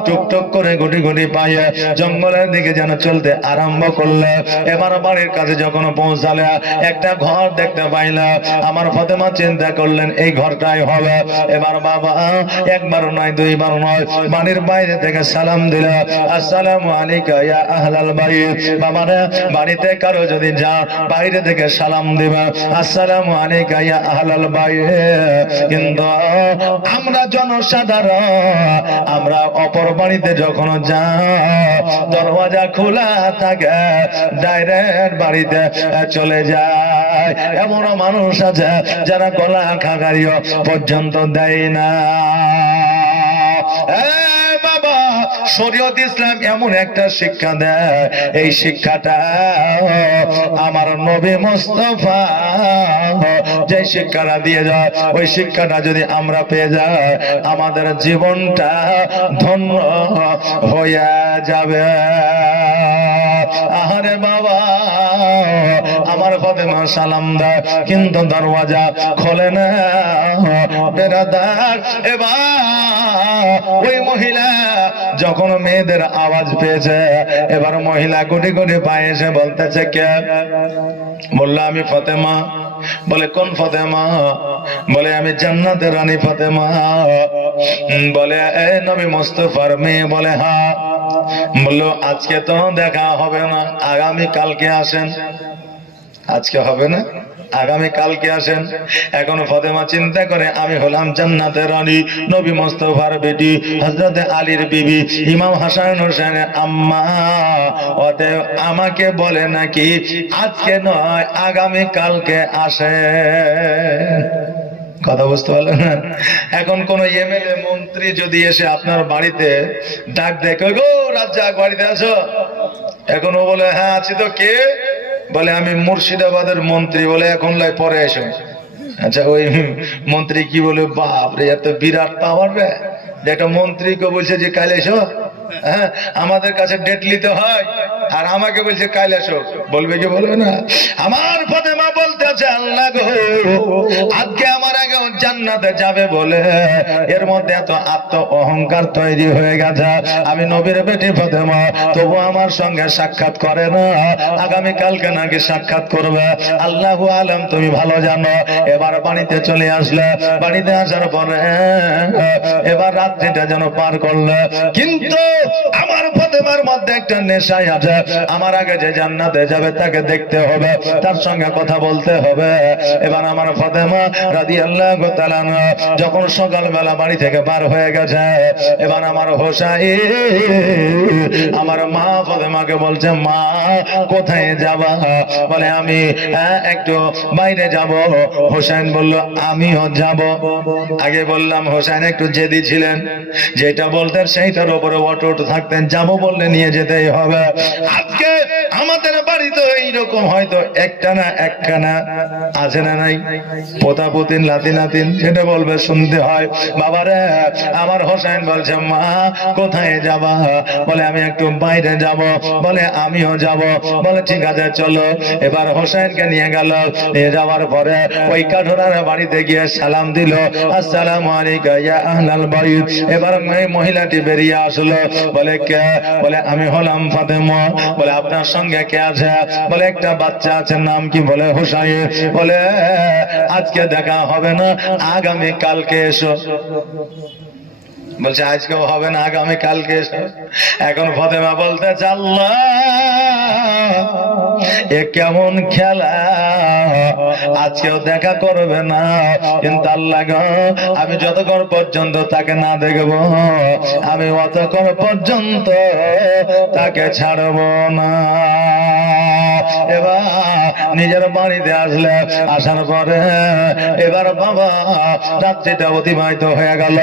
টুকটুক করে গুটি গুটি পায়ে জঙ্গলের দিকে যেন চলতে আরম্ভ করলে, এবার বাড়ির কাছে যখন পৌঁছালে একটা ঘর দেখতে পাইলাম। আমার ফাতেমা চিন্তা করলেন এই ঘরটাই হবে। এবার বাবা একবার নয় দুইবার নয় বাড়ির বাইরে থেকে সালাম দিল, আসসালামু আলাইকা ইয়া আহলাল বাইত। বাবারা বাড়িতে কারো যদি যান বাইরে থেকে সালাম দিবা আসসালামু আলাইকা ইয়া আহলাল বাইত। কিন্তু আমরা জনসাধারণ আমরা অপর বাড়িতে যখন যাই দরওয়াজা খোলা থাকে ডাইরেক্ট বাড়িতে চলে যায়। এমন মানুষ আছে যারা গলা খাগারিও পর্যন্ত দেয় না। শরীয়ত ইসলাম এমন একটা শিক্ষা দেয়, এই শিক্ষাটা আমার নবী মুস্তাফা যে শিক্ষাটা দিয়ে যায় ওই শিক্ষাটা যদি আমরা পেয়ে যাই আমাদের জীবনটা ধন্য হয়ে যাবে। আরে বাবা আমার ফাতেমা সালাম দেয় কিন্তু দরওয়াজা খোলে না। বেরাদার এবার ওই মহিলা যখন মেয়েদের আওয়াজ পেয়েছে এবার মহিলা গুটি গুটি পায়ে এসে বলতেছে কে? বললো আমি ফাতেমা। বলে কোন ফাতেমা? বলে আমি জান্নাতের রানী ফাতেমা। বলে এই নবী মুস্তাফার মেয়ে? বলে হ্যাঁ। বললো আজকে তো দেখা হবে না, আগামী কালকে আসেন। আজকে হবে না, আগামী কালকে আসেন। এখন ফাতেমা চিন্তা করে আমি হলাম জান্নাতের রানী, নবী মুস্তাফার বেটি, হযরতে আলীর বিবি, ইমাম হাসান হোসেনের আম্মা, অতএব আমাকে বলে নাকি আজকে নয় আগামী কালকে আসে। কথা বুঝতে পারলেন না? এখন কোন এমএলএ মন্ত্রী যদি এসে আপনার বাড়িতে ডাক দেয়, কই গো রাজ্জাক বাড়িতে আছো? এখন ও বলে হ্যাঁ আছি। তো কে? বলে আমি মুর্শিদাবাদের মন্ত্রী। বলে এখন লাই পরে এসো। আচ্ছা ওই মন্ত্রী কি বলে, বাপ রে এত বিরাট পাওয়ার রে, যে একটা মন্ত্রীকে বলছে যে কাল এসো। হ্যাঁ আমাদের কাছে ডেট নিতে হয়, আর আমাকে বলছে কাল আসো, বলবে কি বলবে না? আমার ফাতেমা বলতেছে আল্লাহ গো, আজকে আমার আগে জান্নাতে যাবে বলে এর মধ্যে এত আত্ম অহংকার তৈরি হয়ে গেছে। আমি নবীর বেটি ফাতেমা, তবু আমার সঙ্গে সাক্ষাৎ করে না, আগামী কালকে নাকি সাক্ষাৎ করবে। আল্লাহু আলাম, তুমি ভালো জানো। এবার বাড়িতে চলে আসলে, বাড়িতে আসার পরে এবার রাত্রিটা যেন পার করলে, কিন্তু আমার ফাতেমার মধ্যে একটা নেশাই আছে। আমার আগে যে জান্নাতে যাবে তাকে দেখতে হবে, তার সঙ্গে কথা বলতে হবে। এবার আমার ফাতেমা রাদিয়াল্লাহু তাআলা আনহা যখন সকালবেলা বাড়ি থেকে পার হয়ে গেছে, এবার আমার হোসাইন, আমার মা ফাতেমাকে বলছে, মা কোথায় যাবা? বলে আমি একটু বাইরে যাব। হোসেন বলল আমিও যাব। আগে বললাম হোসেন একটু জেদি ছিলেন, যেটা বলতেন সেইটার উপরে অটুট থাকতেন, যাবো বললে নিয়ে যেতেই হবে। আজকে আমাদের বাড়িতে এইরকম হয়তো একটা না একখানা আছে না নাই, পোতা পুতিন লাতি নাতিন, যেটা বলবে শুনতে হয়। বাবারে, আমার হোসেন বলছে মা কোথায় যাবা? বলে আমি একটু বাইরে যাব। বলে আমিও যাব। বলে ঠিক আছে চলো। এবার হোসেনকে নিয়ে গেল, নিয়ে যাওয়ার পরে ওই কাঠোরার বাড়িতে গিয়ে সালাম দিল, আসসালামু আলাইকা ইয়া আহলাল বাইত। এবার মহিলাটি বেরিয়ে আসলো, বলে কে? বলে আমি হলাম ফাতেমা। বলে আপনার সঙ্গে কে আছে? বলে একটা বাচ্চা আছে, নাম কি? বলে হোসাইন। বলে আজকে দেখা হবে না, আগামী কালকে এসো। বলছে আজকেও হবে না, আগামী কালকে এসো। এখন ফাতেমা বলতে আল্লাহ, এ কেমন খেলা, আজকেও দেখা করবে না। কিন্তু আল্লাহ গো, আমি যতক্ষণ পর্যন্ত তাকে না দেখব, আমি অতক্ষণ পর্যন্ত তাকে ছাড়ব না। এবার নিজের বাড়িতে আসলে, আসার পরে এবার বাবা রাত্রিটা অতিবাহিত হয়ে গেল।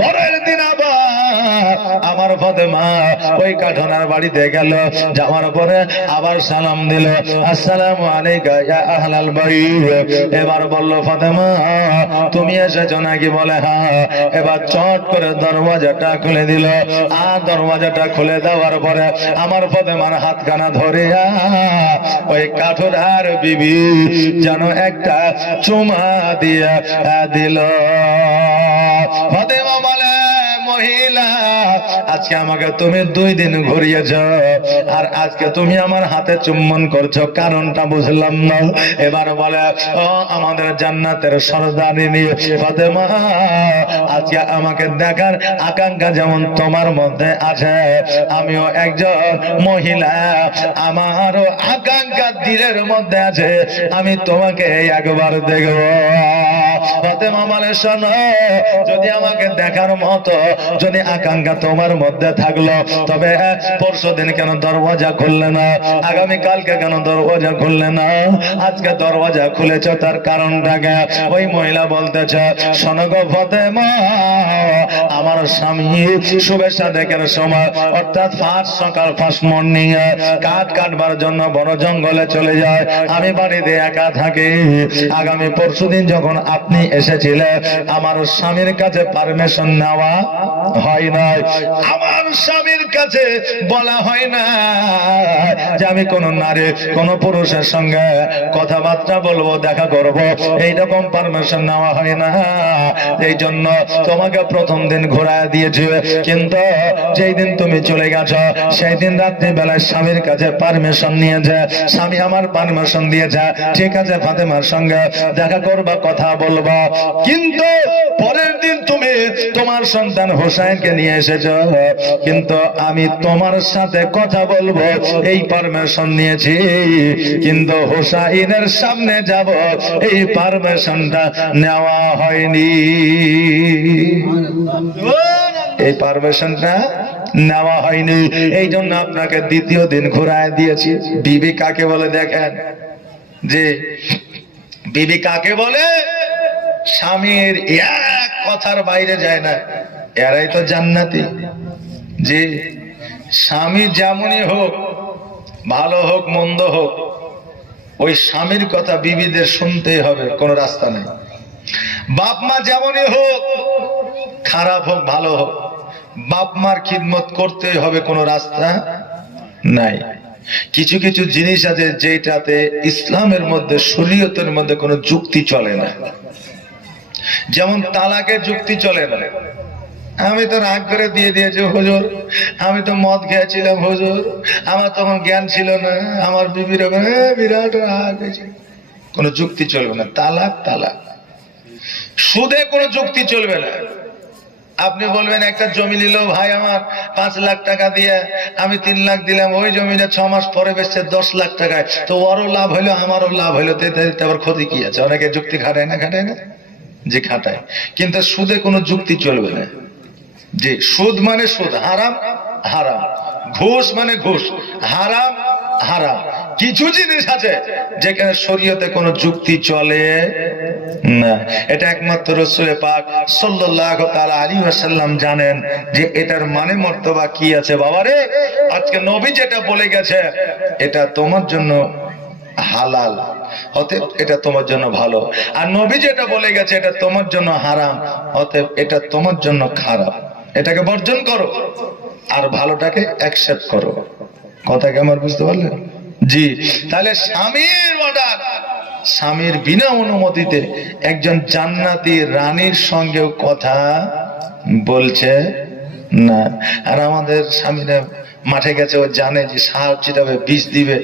পরের দিন আবার আমার ফাতেমা ওই কাঠনার বাড়িতে গেল, যাওয়ার পরে আবার সালাম দিল, আসসালামু আলাইকা ইয়া আহলাল বাইত। এবার বলল ফাতেমা তুমি এসেছো নাকি? বলে হ্যাঁ। এবার চট করে দরওয়াজাটা খুলে দিল। আর দরওয়াজাটা খুলে দেওয়ার পরে আমার ফাতেমার হাতখানা ধরে ওই কাঠুরার বিবি যেন একটা চুমা দিয়া দিল। ফাতেমা বলে মহিলা, আজকে আমাকে তুমি 2 দিন ঘুরিয়েছ, আর আজকে তুমি আমার হাতে চুম্বন করছো, কারণটা বুঝলাম না। এবার বলে ও আমাদের জান্নাতের সরদারিনী ফাতেমা, আজকে আমাকে দেখার আকাঙ্ক্ষা যেমন তোমার মধ্যে আছে, আমিও একজন মহিলা, আমারও আকাঙ্ক্ষা দিলের মধ্যে আছে, আমি তোমাকে একবার দেখব। ফাতেমা বলে শোনো, যদি আমাকে দেখার মতো যদি আকাঙ্ক্ষা তোমার মধ্যে থাকলো, তবে পরশুদিন কেন দরওয়াজা খুললে না? আগামী কালকে কেন দরওয়াজা খুললে না? আজকে দরওয়াজা খুলেছ, তার কারণটাকে? ওই মহিলা বলতেছে শোনো গো ফাতেমা, আমার স্বামী শুভেচ্ছা দেখার সময়, অর্থাৎ ফার্স্ট সকাল ফার্স্ট মর্নিং কাঠ কাটবার জন্য বড় জঙ্গলে চলে যায়, আমি বাড়িতে একা থাকি। আগামী পরশুদিন যখন আপনি এসেছিলেন, আমার স্বামীর কাছে পারমিশন নেওয়া হয় নাই, আমার স্বামীর কাছে বলা হয় না যে আমি কোন নারী কোন পুরুষের সঙ্গে কথাবার্তা বলবো, দেখা করব, এইরকম পারমিশন নেওয়া হয় না। এই জন্য তোমাকে প্রথম দিন ঘোরায় দিয়েছে, কিন্তু যেই দিন তুমি চলে গেছো সেই দিন রাত্রি বেলায় স্বামীর কাছে পারমিশন নিয়েছে, স্বামী আমার পারমিশন দিয়েছে, ঠিক আছে ফাতেমার সঙ্গে দেখা করবা, কথা বলবা, কিন্তু পরের দিন তুমি তোমার সন্তান হোসাইনকে নিয়ে এসেছো, কিন্তু আমি তোমার সাথে কথা বলবো এই পারমিশন নিয়েছি, কিন্তু হোসাইনের সামনে যাব এই পারমিশনটা নেওয়া হয়নি। এই পারমিশনটা নেওয়া হয়নি, এই জন্য আপনাকে দ্বিতীয় দিন ঘুরায় দিয়েছি। বিবি কাকে বলে দেখেন, যে বিবি কাকে বলে? স্বামীর এক কথার বাইরে যায় না, এরাই তো জান্নাতি। যে স্বামী যেমনই হোক, ভালো হোক মন্দ হোক, ওই স্বামীর কথা বিবিদের শুনতেই হবে, কোনো রাস্তা নেই। বাপ মা যেমনই হোক, খারাপ হোক ভালো হোক, বাপ মার খিদমত করতেই হবে, কোনো রাস্তা নাই। কিছু কিছু জিনিস আছে যেটাতে ইসলামের মধ্যে, শরীয়তের মধ্যে কোনো যুক্তি চলে না। যেমন তালাকের যুক্তি চলে না। আমি তো রাগ করে দিয়ে দিয়েছি হুজুর, আমি তো মদ খেয়েছিলাম হুজুর, আমার তখন জ্ঞান ছিল না, আমার বিবির বিরাট রাগ হয়েছে। কোনো যুক্তি চলবে না। তালাক তালাক। সুদে কোনো যুক্তি চলবে না। আপনি বলবেন একটা জমি নিল ভাই আমার 5 লাখ টাকা দিয়ে, আমি 3 লাখ দিলাম, ওই জমিটা 6 মাস পরে বেচছে 10 লাখ টাকায়, তো ওরও লাভ হইলো আমারও লাভ হইলো, আবার ক্ষতি কি আছে? অনেকে যুক্তি খাটায় না, খাটায় না যে খাটায়। কিন্তু সুদে কোনো যুক্তি চলবে না। যে সুদ মানে সুদ, হারাম হারাম, ঘুষ মানে ঘুষ, হারাম হারাম। কিছু জিনিস আছে যেখানে শরীয়তে কোনো যুক্তি চলে না। এটা একমাত্র রাসূল পাক সাল্লাল্লাহু তাআলা আলাইহি ওয়াসাল্লাম জানেন যে এটার মানে মর্তবা কি আছে। বাবারে, আজকে নবী যেটা বলে গেছে এটা তোমার জন্য হালাল, অতএব এটা তোমার জন্য ভালো। আর নবী যেটা বলে গেছে এটা তোমার জন্য হারাম, অতএব এটা তোমার জন্য খারাপ। এটাকে বর্জন করো আর ভালোটাকে অ্যাকসেপ্ট করো। কথা কি আমার বুঝতে পারলেন? জি। তাহলে স্বামীর অর্ডার, স্বামীর বিনা অনুমতিতে একজন জান্নাতি রানীর সঙ্গেও কথা বলছে না। আর আমাদের স্বামীরা মাঠে গেছে, ও জানে যে সার ছিটাবে, বিষ দিবে,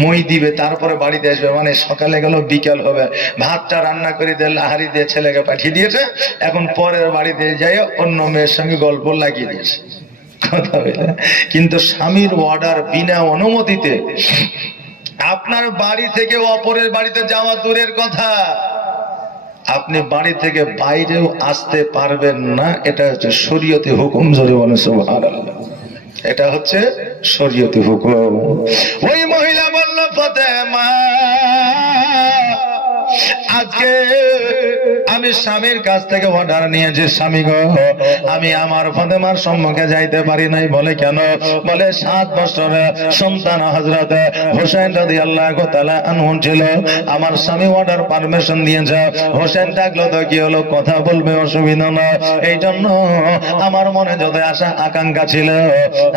মই দিবে, তারপরে বাড়িতে আসবে, মানে সকালে গেল বিকাল হবে, ভাতটা রান্না করে দিয়ে লাহারি দিয়ে ছেলেকে পাঠিয়ে দিয়েছে, এখন পরের বাড়িতে যাই অন্য মেয়ের সঙ্গে গল্প লাগিয়ে দিয়েছে। কথা বলে। কিন্তু স্বামীর অর্ডার বিনা অনুমতিতে আপনার বাড়ি থেকে অপরের বাড়িতে যাওয়া দূরের কথা, আপনি বাড়ি থেকে বাইরেও আসতে পারবেন না। এটা হচ্ছে শরীয়তি হুকুম। জোরে বলেন সুবহানাল্লাহ। এটা হচ্ছে শরীয়তি হুকুম। ওই মহিলা বলল, ফাতেমা আজকে আমি স্বামীর কাছ থেকে অর্ডার নিয়েছি, স্বামী গো আমি আমার ফাতেমার সম্মুখে যাইতে পারি নাই। বলে কেন? বলে 7 বছরের সন্তান হযরত হোসেন রাদিয়াল্লাহু তাআলা আনহু ছিল, আমার স্বামী অর্ডার পারমিশন দিয়েছে, হোসেন ডাকলো তো কি হলো, কথা বলবে, অসুবিধা না। এই জন্য আমার মনে যত আশা আকাঙ্ক্ষা ছিল,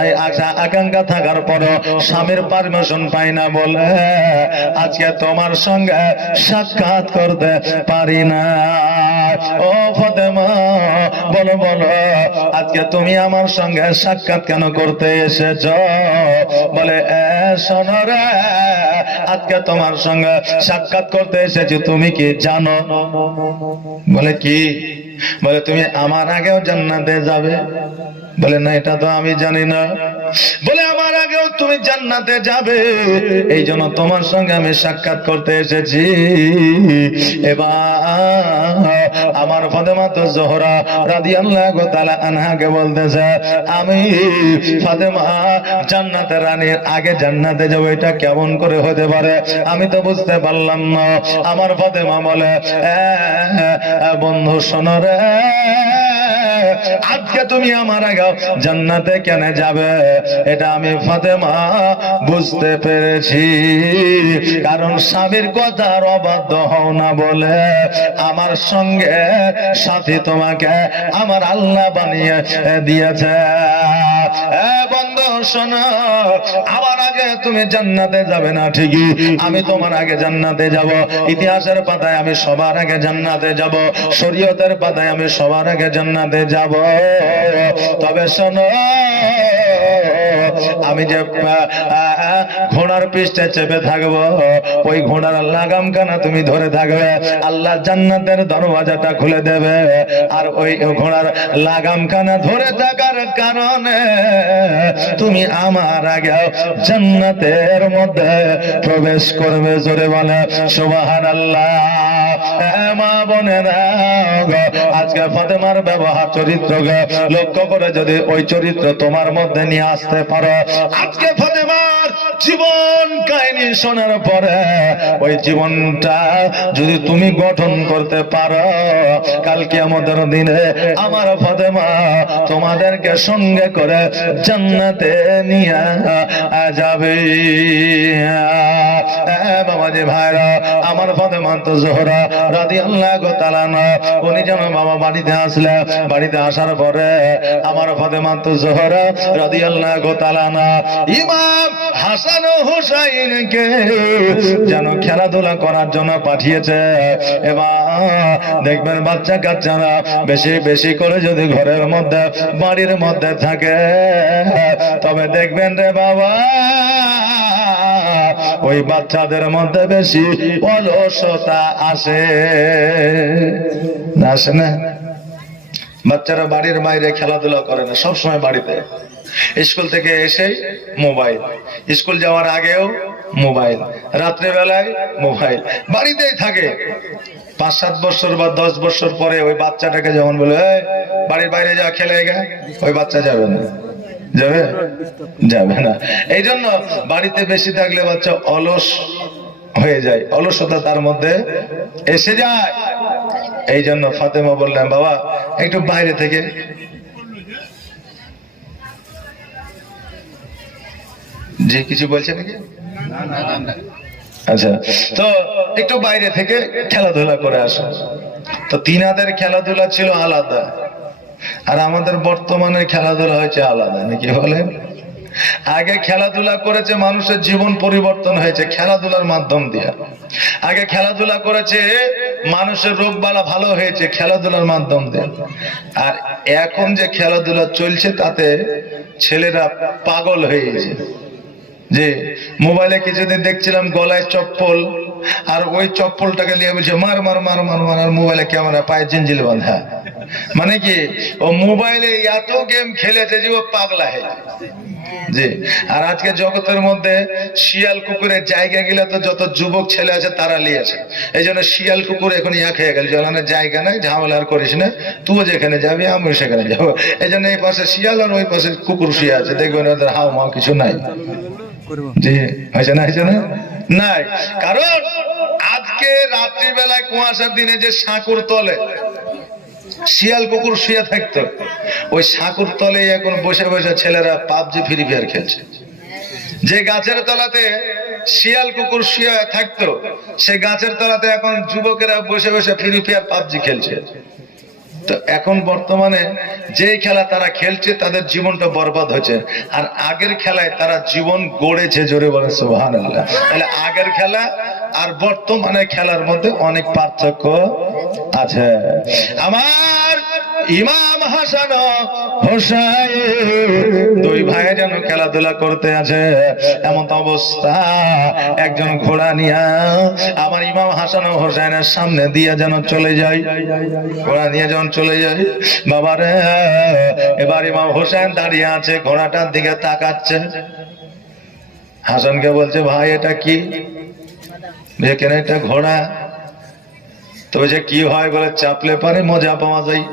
এই আশা আকাঙ্ক্ষা থাকার পরও স্বামীর পারমিশন পাই না বলে আজকে তোমার সঙ্গে সাক্ষাৎ করতে পারি না। ও ফাতেমা বলো বলো, আজকে তুমি আমার সঙ্গে সাক্ষাৎ কেন করতে এসেছ? বলে শোনো রে, আজকে তোমার সঙ্গে সাক্ষাৎ করতে এসেছি, তুমি কি জানো? বলে কি? বলে তুমি আমার আগেও জান্নাতে যাবে। বলে না, এটা তো আমি জানি না। বলে আমার আগেও তুমি জান্নাতে যাবে, এই জন্য তোমার সঙ্গে আমি সাক্ষাৎ করতে এসেছি। এবার আমার ফাতেমা তো জোহরা রাদিয়াল্লাহু তাআলা আনহাকে বলতেছে, আমি ফাতেমা জান্নাতের রানীর আগে জান্নাতে যাবো, এটা কেমন করে হতে পারে? আমি তো বুঝতে পারলাম না। আমার ফাতেমা বলে, বন্ধু শোনো রে, আজকে তুমি আমার আগে জান্নাতে কেন যাবে এটা আমি ফাতেমা বুঝতে পেরেছি। কারণ স্বামীর কথার অবাধ্য হও না বলে আমার সঙ্গে সাথী তোমাকে আমার আল্লাহ বানিয়ে দিয়েছে। বন্ধু শোনো, আমার আগে তুমি জান্নাতে যাবে না ঠিকই, আমি তোমার আগে জান্নাতে যাব। ইতিহাসের পাতায় আমি সবার আগে জান্নাতে যাব, শরীয়তের পাতায় আমি সবার আগে জান্নাতে যাব। তবে শোনো, আমি যে ঘোড়ার পৃষ্ঠে চেপে থাকবো, ওই ঘোড়ার লাগাম খানা তুমি ধরে থাকবে, আল্লাহ জান্নাতের দরওয়াজাটা খুলে দেবে। আর ওই ঘোড়ার লাগাম খানা ধরে থাকার কারণে তুমি আমার আগে জান্নাতের মধ্যে প্রবেশ করবে। জোরে বলে সুবহানাল্লাহ। মা বোনেরা, আজকে ফাতেমার ব্যবহার চরিত্রকে লক্ষ্য করে যদি ওই চরিত্র তোমার মধ্যে নিয়ে আসতে পারো, আজকে ফাতেমার জীবন কাহিনী শোনার পরে ওই জীবনটা যদি তুমি গঠন করতে পারো, কালকে আমাদের দিনে আমার ফাতেমা তোমাদেরকে সঙ্গে করে জান্নাতে নিয়ে যাবে। বাবাজি ভাইরা, আমার ফাতেমা তো জোহরা রাদিয়াল্লাহু তাআলা আনহা, উনি যেন বাবা বাড়িতে আসলে, বাড়িতে আসার পরে আমার ফাতেমা তো জোহরা রাদিয়াল্লাহু তাআলা আনহা ইমাম হাসান ও হুসাইনকে যেন খেলাধুলা করার জন্য পাঠিয়েছে। এবার দেখবেন বাচ্চা কাচ্চারা বেশি বেশি করে যদি ঘরের মধ্যে বাড়ির মধ্যে থাকে, তবে দেখবেন রে বাবা ওই বাচ্চাদের মধ্যে বেশি অলসতা আসে না? বাচ্চারা বাড়ির বাইরে খেলাধুলা করে না, সবসময় বাড়িতে। স্কুল থেকে এসে মোবাইল, স্কুল যাওয়ার আগেও মোবাইল, রাত্রেবেলায় মোবাইল, বাড়িতেই থাকে। 5-7 বছর বা 10 বছর পরে ওই বাচ্চাটাকে যখন বলে বাড়ির বাইরে যা খেলে গা, ওই বাচ্চা যাবে না, যাবে না। এই জন্য বাড়িতে বেশি থাকলে বাচ্চা অলস হয়ে যায়, অলসতা তার মধ্যে এসে যায়। এই জন্য ফাতেমা বললেন বাবা একটু বাইরে থেকে, যে কিছু বলছে নাকি? আচ্ছা, তো একটু বাইরে থেকে খেলাধুলা করে আসো। তো তিনাদের খেলাধুলা ছিল আলাদা, আর আমাদের বর্তমানে খেলাধুলা হয়েছে আলাদা, নাকি বলেন? আগে খেলাধুলা করেছে, মানুষের জীবন পরিবর্তন হয়েছে খেলাধুলার মাধ্যম দিয়ে। আগে খেলাধুলা করেছে, মানুষের রোগ বালা ভালো হয়েছে খেলাধুলার মাধ্যম দিয়ে। আর এখন যে খেলাধুলা চলছে তাতে ছেলেরা পাগল হয়ে গেছে। যে মোবাইলে কিছুদিন দেখছিলাম গলায় চপ্পল, আর ওই চপ্পলটাকে নিয়ে বলছে মার মার মার মার মার, আর মোবাইলে ক্যামেরা পায়ে জিঞ্জিল বাঁধা। মানে কি ও মোবাইলে এত গেম খেলেছে যে ও পাগলা হয়ে যায়। জি, আর আজকে জগতের মধ্যে শিয়াল কুকুরের জায়গা গেলে তো যত যুবক ছেলে আছে তারা লিয়েছে। এই জন্য শিয়াল কুকুর এখন এক হয়ে গেল, জ্বালানোর জায়গা নাই, ঝামেলা আর করিস না, তুই যেখানে যাবি আমি সেখানে যাবো। এই জন্য এই পাশে শিয়াল আর ওই পাশে কুকুর শুয়ে আছে, দেখবেন ওদের হাও মাও কিছু নাই। জি, হয়েছে না? হয়েছে না? নাই। কারণ আজকে রাত্রিবেলায় কুয়াশার দিনে যে সাঁকুর তলে শিয়াল কুকুর শুয়ে থাকতো, ওই সাঁকুর তলে এখন বসে বসে ছেলেরা পাবজি ফ্রি ফায়ার খেলছে। যে গাছের তলাতে শিয়াল কুকুর শুয়ে থাকতো, সেই গাছের তলাতে এখন যুবকেরা বসে বসে ফ্রি ফায়ার পাবজি খেলছে। তো এখন বর্তমানে যে খেলা তারা খেলছে তাদের জীবনটা বরবাদ হয়েছে, আর আগের খেলায় তারা জীবন গড়েছে। জোরে বলে সুবহানাল্লাহ। তাহলে আগের খেলা আর বর্তমানে খেলার মধ্যে অনেক পার্থক্য আছে। আমার ইমাম হাসান হোসেন দুই ভাই যেন খেলাধুলা করতে আছে, এমন অবস্থা একজন ঘোড়া নিয়ে আমার ইমাম হাসান হোসেনের সামনে দিয়ে যেন চলে যায়। ঘোড়া নিয়ে যখন চলে যায়, বাবারে এবার ইমাম হোসেন দাঁড়িয়ে আছে, ঘোড়াটার দিকে তাকাচ্ছে। হাসানকে বলছে ভাই এটা কি? কেন এটা ঘোড়া? তো যে কি হয় বলে চাপলে পারে মজা পাওয়া যায়,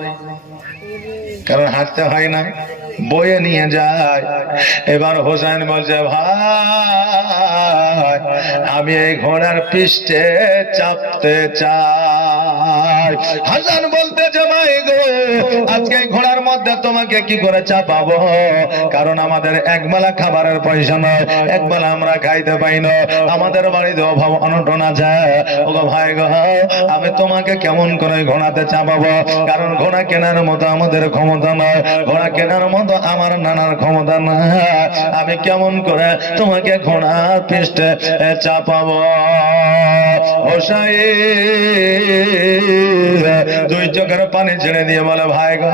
কারণ হাঁটতে হয় না, বয়ে নিয়ে যায়। এবার হোসেন বলছে ভাই আমি এই ঘোড়ার পৃষ্ঠে চাপতে চাই। হাসান বলতেছে ভাই গো আজকে এই ঘোড়ার মধ্যে তোমাকে কি করে চাপাবো, কারণ আমাদের একবেলা খাবারের পয়সা নয়, একবেলা আমরা খাইতে পাই না, আমাদের বাড়িতে অভাব অনটন আছে। ওগো ভাই গো আমি তোমাকে কেমন করে ঘোড়াতে চাপাবো, কারণ ঘোড়া কেনার মতো আমাদের ক্ষমতা নয়, ঘোড়া কেনার মতো আমার নানার ক্ষমতা না, আমি কেমন করে তোমাকে ঘোড়ার পৃষ্ঠে চাপাবো। দুই চোখের পানি ছেড়ে দিয়ে বলে ভাই গো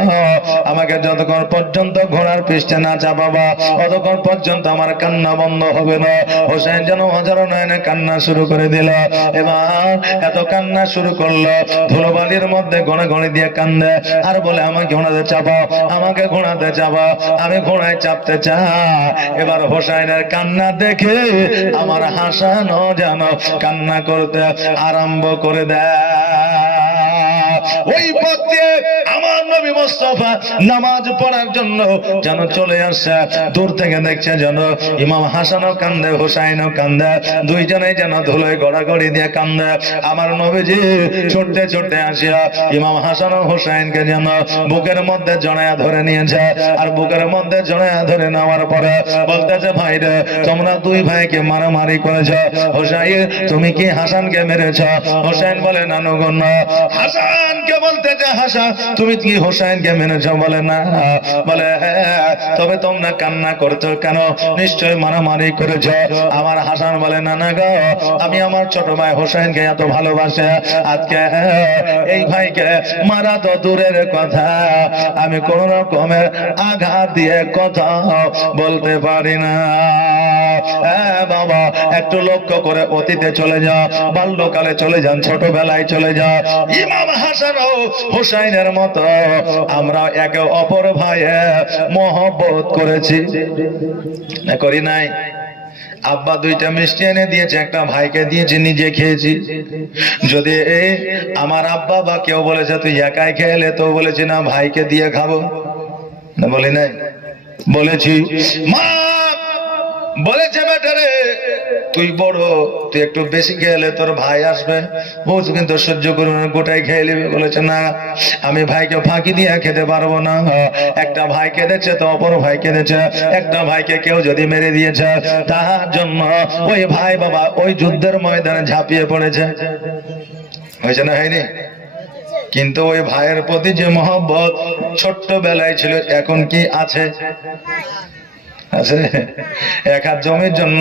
আমাকে যতক্ষণ পর্যন্ত ঘোড়ার পৃষ্ঠে না চাপাবা ততক্ষণ পর্যন্ত আমার কান্না বন্ধ হবে না। হোসেন যেন হাজারো নয়নে কান্না শুরু করে দিল। এবার এত কান্না শুরু করলো, ধুলোবালির মধ্যে গড়ে গড়ে দিয়ে কান্দে আর বলে আমাকে ঘোড়াতে চাপাও, আমাকে ঘোড়াতে চাপাও, আমি ঘোড়ায় চাপতে চাই। এবার হোসেনের কান্না দেখে আমার হাসানও যেন কান্না করতে আরম্ভ করে দেয়। ওই পথে আমার নবী মুস্তাফা নামাজ পড়ার জন্য যেন চলে আসছে। দূর থেকে দেখছে যেন ইমাম হাসানও কান্দে, হুসাইনও কান্দে, দুইজনে যেন ধুলোয় গড়াগড়ি দিয়ে কান্দে। আমার নবীজি ছুটতে ছুটতে আসিয়া ইমাম হাসান ও হুসাইনকে যেন বুকের মধ্যে জড়ায়া ধরে নিয়েছে। আর বুকের মধ্যে জড়ায়া ধরে নেওয়ার পরে বলতেছে, ভাই রে, তোমরা দুই ভাইকে মারামারি করেছ, হুসাইন তুমি কি হাসানকে মেরেছ? হুসাইন বলে, না নগণ্য। হাসানকে বলতেছে, হাসান তুমি কি হুসাইনকে মেরেছ? বলে না। বলে হ্যাঁ। তবে তোমরা কান্না করছো কেন? নিশ্চয় মারামারি করেছ। আমার হাসান বলে, না না গো, আমি আমার ছোট ভাই হুসাইনকে এত ভালোবাসে, আজকে এই ভাইকে মারা তো দূরের কথা, আমি কোন রকমের আঘাত দিয়ে কথা বলতে পারি না। বাবা, একটু লক্ষ্য করে অতীতে চলে যা, বাল্যকালে চলে যান, ছোটবেলায় চলে যা। ইমাম হাসান ও হুসাইনের মতো আমরা একে অপর ভাইয়ে মহব্বত করেছি না, করি নাই? আব্বা দুইটা মিষ্টি এনে দিয়েছে, একটা ভাইকে দিয়েছে, নিজে খেয়েছি। যদি আমার আব্বা বা কেউ বলেছে তুই একাই খেলে, তো বলেছি না ভাইকে দিয়ে খাবো, না বলি নাই? বলেছি। মা বলেছে, বেটারে তুই বড়, তুই একটু বেশি খেলে তোর ভাই আসবে, বুঝ কিন্তু সহ্য করবে না, গোটাই খেয়ে নেবে। বলেছে না, আমি ভাইকে ফাঁকি দিয়ে খেতে পারবো না। একটা ভাই কেঁদেছে তো অপর ভাই কেঁদেছে, একটা ভাইকে কেউ যদি মেরে দিয়েছে তার জন্য ওই ভাই বাবা ওই যুদ্ধের ময়দানে ঝাঁপিয়ে পড়েছে। হয়েছে না হয়নি? কিন্তু ওই ভাইয়ের প্রতি যে মহব্বত ছোট্ট বেলায় ছিল, এখন কি আছে? আছে? এক হাত জমির জন্য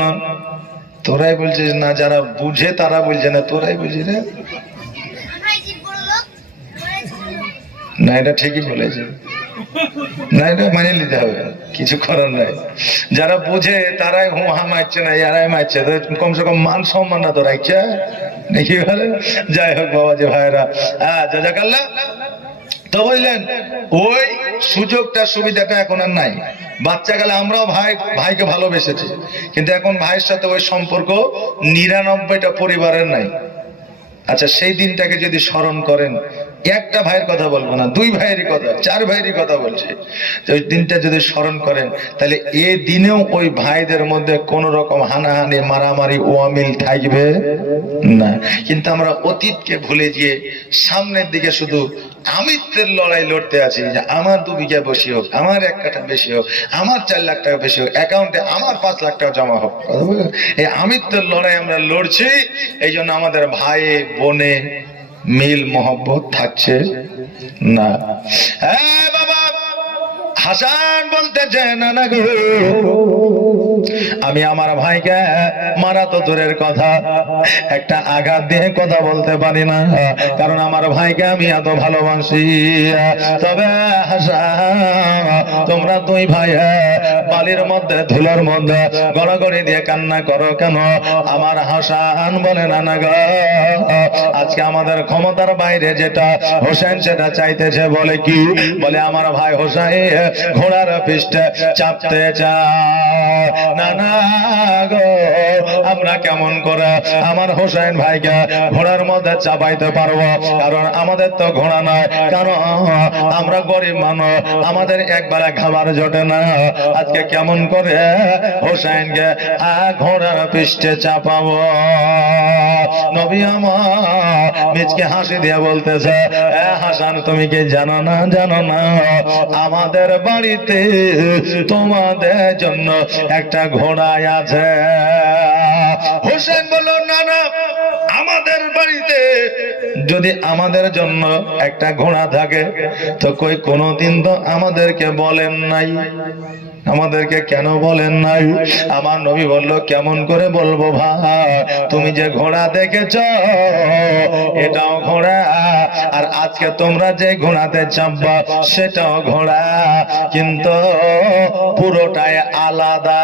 তোরাই বলছিস না, যারা বুঝে তারা বলছে না, তোরাই বুঝিস না। এটা ঠিকই বলেছে, না এটা মানে নিতে হবে, কিছু করার নাই। যারা বুঝে তারাই হু হা মারছে না, এরাই মারছে, কমসে কম মান সম্মান না তো রাখছে নাকি? বলে যাই হোক বাবা যে ভাইরা, জাযাকাল্লাহ। তো বললেন ওই সুযোগটা সুবিধাটা এখন আর নাই। বাচ্চা গেলে আমরাও ভাইকে ভালোবেসেছি, কিন্তু এখন ভাইয়ের সাথে ওই সম্পর্ক ৯৯টা পরিবারের নাই। আচ্ছা, সেই দিনটাকে যদি স্মরণ করেন, একটা ভাইয়ের কথা বলবো না, দুই ভাইয়েরই কথা, চার ভাইয়েরই কথা বলছি, ওই দিনটা যদি স্মরণ করেন, তাহলে এ দিনেও ওই ভাইদের মধ্যে কোন রকম হানাহানি, মারামারি, ওয়ামিল থাকবে না। কিন্তু আমরা অতীতকে ভুলে গিয়ে সামনের দিকে শুধু আমিত্বের লড়াই লড়তে আছি, যে আমার 2 বিঘা বেশি হোক, আমার 1 কাঠা বেশি হোক, আমার 4 লাখ টাকা বেশি হোক, অ্যাকাউন্টে আমার 5 লাখ টাকা জমা হোক। এই আমিত্বের লড়াই আমরা লড়ছি, এই জন্য আমাদের ভাই বোনে মিল মহব্বত থাকছে না। হ্যাঁ বাবা, হাসান বলতেছে, না না গো, আমি আমার ভাইকে মারা তো দূরের কথা, একটা আঘাত দিয়ে কথা বলতে পারি না, কারণ আমার ভাইকে আমি এত ভালোবাসি। তবে হাসান, তোমরা দুই ভাই বালির মধ্যে ধুলোর মধ্যে গড়াগড়ি দিয়ে কান্না করো কেন? আমার হাসান বলে, না না গো, আজকে আমাদের ক্ষমতার বাইরে যেটা হোসেন সেটা চাইতেছে। বলে কি? বলে আমার ভাই হোসেন ঘোড়ার পৃষ্ঠে চাপতে চায়। না না গো, আমরা কেমন করে আমার হোসেন ভাইকে ঘোড়ার মধ্যে চাপাইতে পারবো? কারণ আমাদের তো ঘোড়া নয়, কারণ আমরা গরিব মানুষ, আমাদের একবেলা খাবার জোটে না। আজকে কেমন করে হোসেনকে ঘোড়ার পৃষ্ঠে চাপাবো? নবী আমার মিচকে হাসি দিয়ে বলতেছে, হাসান তুমি কি জানো না, জানো না আমাদের বাড়িতে তোমাদের জন্য একটা ঘোড়া আছে? হোসেন বলল, না না, আমাদের বাড়িতে যদি আমাদের জন্য একটা ঘোড়া থাকে তো কই কোনোদিন তো আমাদেরকে বলেন নাই, আমাদেরকে কেন বলেন নাই? আমার নবী বলল, কেমন করে বলবো ভাই, তুমি যে ঘোড়া দেখেছ এটাও ঘোড়া, আর আজকে তোমরা যে ঘোড়াতে চাপবা সেটাও ঘোড়া, কিন্তু পুরোটাই আলাদা।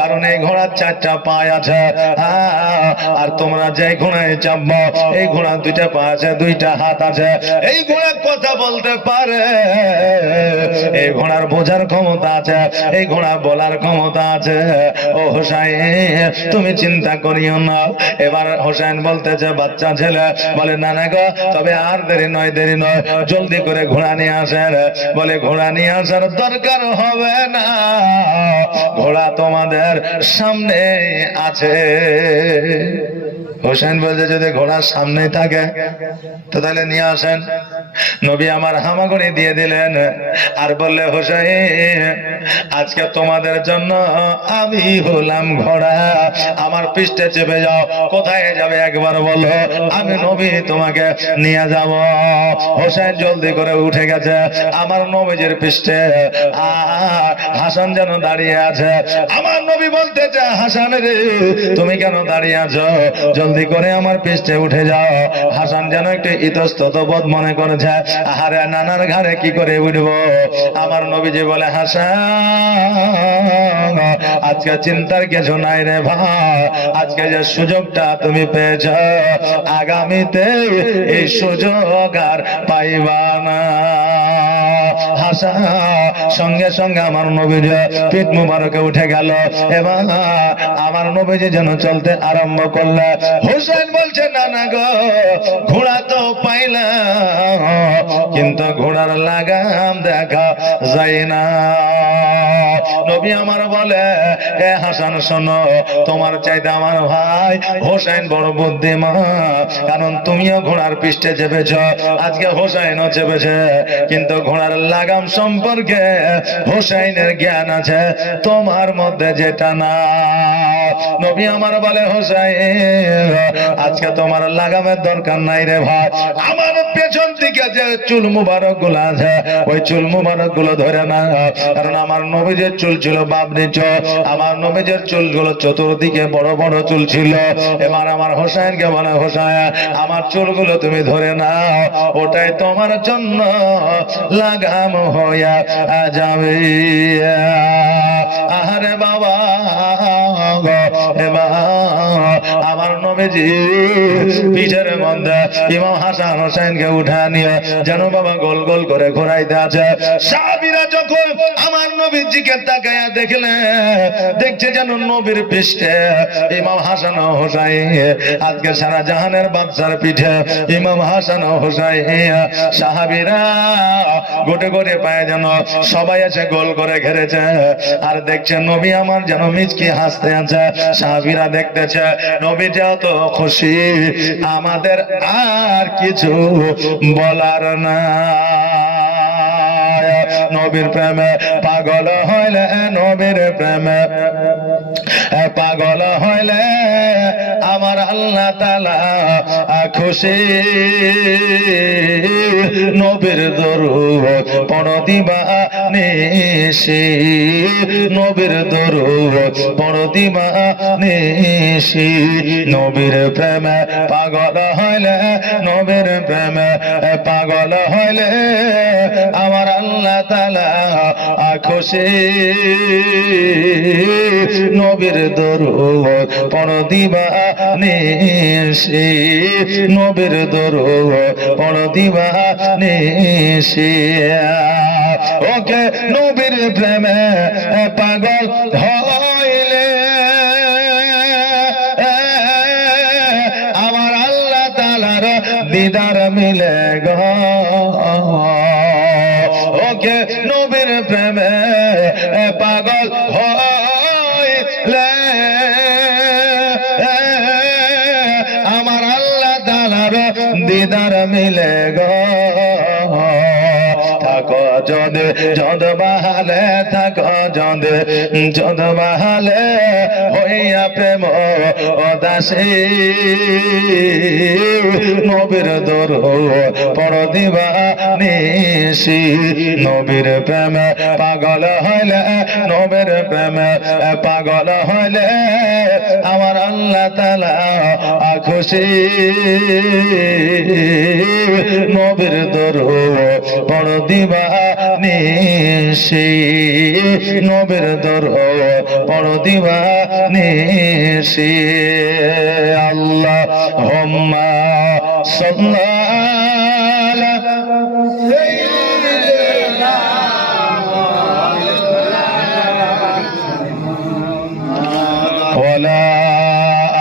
কারণ এই ঘোড়ার 4টা পা আছে, আর তোমরা যে ঘোড়ায় চাপবো এই ঘোড়ার 2টা পা আছে, 2টা হাত আছে। এই ঘোড়া কথা বলতে পারে, এই ঘোড়ার বোঝার ক্ষমতা আছে, এই ঘোড়া বলার ক্ষমতা আছে। ও হোসাইন, তুমি চিন্তা করিও না। এবার হোসেন বলতেছে, বাচ্চা ছেলে বলে, না না গো, তবে আর দেরি নয়, জলদি করে ঘোড়া নিয়ে আসেন। বলে, ঘোড়া নিয়ে আসার দরকার হবে না, ঘোড়া তোমাদের সামনে আছে। হোসেন বলছে, যদি ঘোড়ার সামনে থাকে তো তাহলে নিয়ে আসেন। নবী আমার হামাগুড়ি দিয়ে দিলেন আর বললে, হোসেন, আজকে তোমাদের জন্য আমি হলাম ঘোড়া, আমার পৃষ্ঠে চেপে যাও। কোথায় যাবে একবার বলো, আমি নবী তোমাকে নিয়ে যাব। হোসেন জলদি করে উঠে গেছে আমার নবীজির পৃষ্ঠে, আর হাসান যেন দাঁড়িয়ে আছে। আমার নবী বলতেছে, হাসান রে, তুমি কেন দাঁড়িয়ে আছো? জলদি করে আমার পৃষ্ঠে উঠে যাও। হাসান যেন একটু ইতস্তত বোধ মনে করেছে, আহারে নানার ঘাড়ে কি করে উঠবো। আমার নবীজি বলে, হাসান, আজকে চিন্তার কিছু নাই রে ভাই, আজকে যে সুযোগটা তুমি পেয়েছ, আগামীতে এই সুযোগ আর পাইবা না। হাসান সঙ্গে সঙ্গে আমার নবীজি পিঠ মুবারকে উঠে গেল, এবং আমার নবীজি যেন চলতে আরম্ভ করল। হোসেন বলছে, না না গো, ঘোড়া তো পাইলাম, কিন্তু ঘোড়ার লাগাম দেখা যায় না। নবী আমার বলে, এ হাসান শোনো, তোমার চাইতে আমার ভাই হোসেন বড় বুদ্ধিমান, কারণ তুমিও ঘোড়ার পৃষ্ঠে চেপেছ, আজকে হোসেনও চেপেছে, কিন্তু ঘোড়ার লাগাম সম্পর্কে হোসেনের জ্ঞান আছে, তোমার মধ্যে যেটা না। নবী আমার বলে, হোসেন, আজকে তোমার লাগামের দরকার নাই রে ভাই, আমার পেছন দিকে যে চুল মুবারক গুলো আছে ওই চুল মুবারক গুলো ধরে না, কারণ আমার নবীজের চুল ছিল বাবরি চুল, আমার নবীজের চুলগুলো চতুর্দিকে বড় বড় চুল ছিল। এবার আমার হোসেনকে বলে, হোসেন, আমার চুলগুলো তুমি ধরে নাও, ওটাই তোমার জন্য লাগাম হইয়া যাবে। আরে বাবা, আমার নবীজি পিঠের মধ্যে ইমাম হাসান হোসেনকে উঠা নিয়ে যেন বাবা গোল গোল করে ঘোরাইতে আছে। সাহাবীরা যখন আমার নবীজিকে তাকায়া দেখছে যেন নবীর পৃষ্ঠে ইমাম হাসান ও হোসেন, আজকে সারা জাহানের বাদশার পিঠে ইমাম হাসান ও হোসেন। সাহাবীরা গোটে গোটে পায়ে যেন সবাই এসে গোল করে ঘেরেছে, আর দেখছে নবী আমার যেন মিচকি হাসতে আছে। সাহাবীরা দেখতেছে নবী যত খুশি, আমাদের আর কিছু বলার না। নবীর প্রেমে পাগল হইলে, নবীর প্রেমে পাগল হইলে আমার আল্লাহ তাআলা খুশি। নবীর দরুদ পড় দিবা নিশি, নবীর দরুদ পড় দিবা নিশি। নবীর প্রেমে পাগল হইলে, নবীর প্রেমে পাগল হইলে আমার আল্লাহ তাআলা খুশি। নবীর দরুদ পড় দিবা নিশি, নবীর দরুদ পড় দিবা নিশি। ওকে নবীর প্রেমে পাগল হইলে আমার আল্লাহ তাআলার দিদার মিলে গো। ওকে নবীর প্রেমে পাগল হইলে আমার আল্লাহ তাআলার দিদার মিলে গো। থাকো যদি যদ বাহালে, থাকো যদি যদ বাহালে হইয়া প্রেম দাসী। নবীর দরুদ পড় দিবা নিশি, নবীর প্রেমে পাগল হইলে, নবীর প্রেমে পাগল হইলে আমার আল্লাহ তাআলা খুশি নবীর দরদ পড় দিবানিশি নবীর দরদ পড় দিবানিশি আল্লাহুম্মা সাল্লি আলা সাইয়্যিদিনা ওয়ালা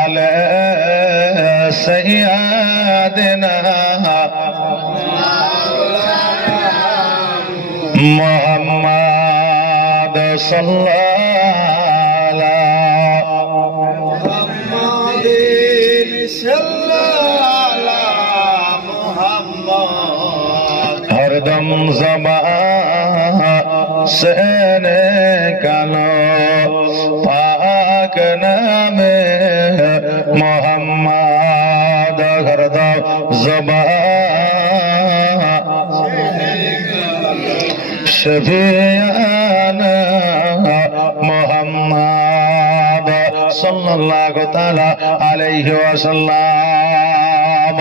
আলা সাইয়্যিদিনা মুহাম্মদ সাল্লাল্লাহু মুহাম্মাদিন সাল্লাল্লাহু মুহাম্মদ হরদম জবানে কালো পাক নামে মুহাম্মদ হরদম জবানে শফিয়ানা মুহাম্মদ সাল্লাল্লাহু তাআলা আলাইহি ওয়াসাল্লাম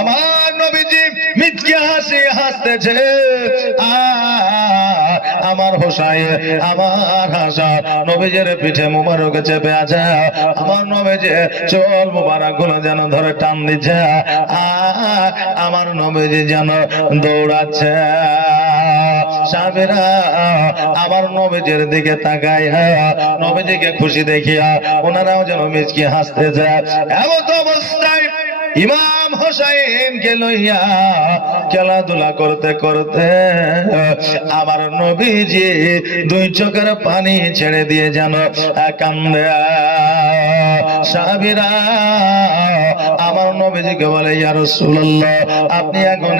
আমার নবীজি মিথ্যে হাসি হাসতেছে আমার হোসাইন আমার হাসান নবীজির পিঠে মুবারকে চেপে আছে আমার নবীজি চুল মুবারক গুলো যেন ধরে টান দিচ্ছে আমার নবীজি যেন দৌড়াচ্ছে সাহাবীরা আমার নবীজির দিকে তাকায় নবীজিকে খুশি দেখিয়া ওনারাও যেন মিচকি হাসতে যায় এমন অবস্থায় ইমাম হোসাইনকে লইয়া খেলাধুলা করতে করতে আমার নবীজি দুই চোখের পানি ছেড়ে দিয়ে যেন কান্দে সাহাবীরা আমার নবীজিকে বলে ইয়া রাসূলুল্লাহ আপনি এখন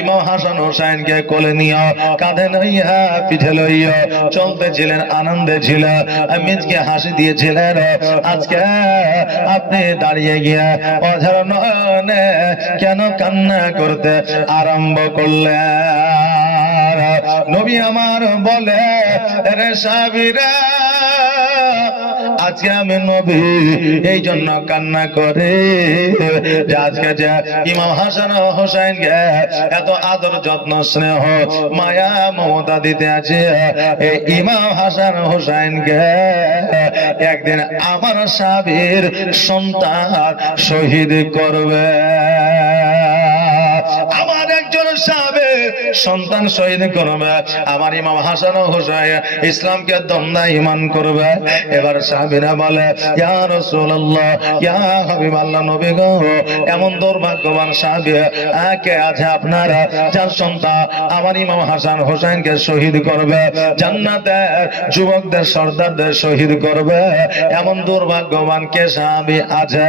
ইমাম হাসান হোসেনকে কোলে নিয়ে কাঁধে লইয়া পিঠে লইয়া চলতেছিলেন আনন্দে ছিলেন মিচকে হাসি দিয়েছিলেন আজকে আপনি দাঁড়িয়ে গিয়া অঝর নয়নে কেন কান্না করতে আরম্ভ করলেন নবী আমার বলে রে সাহাবীরা আজকে আমি নবী এই জন্য কান্না করে যে আজকে যে ইমাম হাসান হোসেনকে এত আদর যত্ন স্নেহ মায়া মমতা দিতে আছে এই ইমাম হাসান হোসেনকে একদিন আমার সাহাবীর সন্তান শহীদ করবে আমার একজন সাহাবীর সন্তান শহীদ করবে আমার ইমাম হাসান হোসেন ইসলামকে দন্দা ঈমান করবে এবার সাহাবীরা বলে ইয়া রাসূলুল্লাহ ইয়া হাবিবাল্লাহ নবী গো এমন দুর্ভাগ্যবান সাহাবী কে আছে আপনারা যার সন্তান আমার ইমাম হাসান হোসেনকে শহীদ করবে জান্নাতের যুবকদের সর্দারদের শহীদ করবে এমন দুর্ভাগ্যবান কে সাহাবী আছে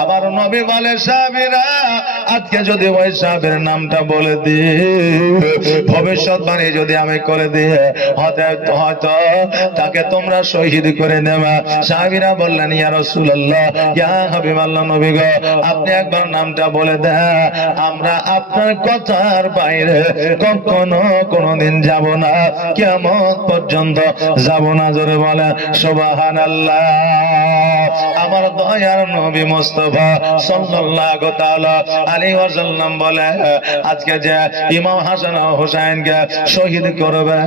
আবার নবী বলে সাহাবীরা আজকে যদি ওই সাহাবীর নামটা বলে দিই ভবিষ্যৎবাণী যদি আমি করে দিই হয়তো তাকে তোমরা শহীদ করে নেবে সাহাবীরা বললেন ইয়া রাসূলুল্লাহ ইয়া হাবিবাল্লাহ নবী গো আপনি একবার নামটা বলে দেন আমরা আপনার কথার বাইরে কখনো কোনোদিন যাব না কিয়ামত পর্যন্ত যাব না জোরে বলে সুবহানাল্লাহ আমার দয়ার নবী মুস্তাফা সাল্লাল্লাহু তাআলা আলাইহি ওয়াসাল্লাম বলে আজকে যে ইমাম হাসান হোসেনকে শহীদ করবে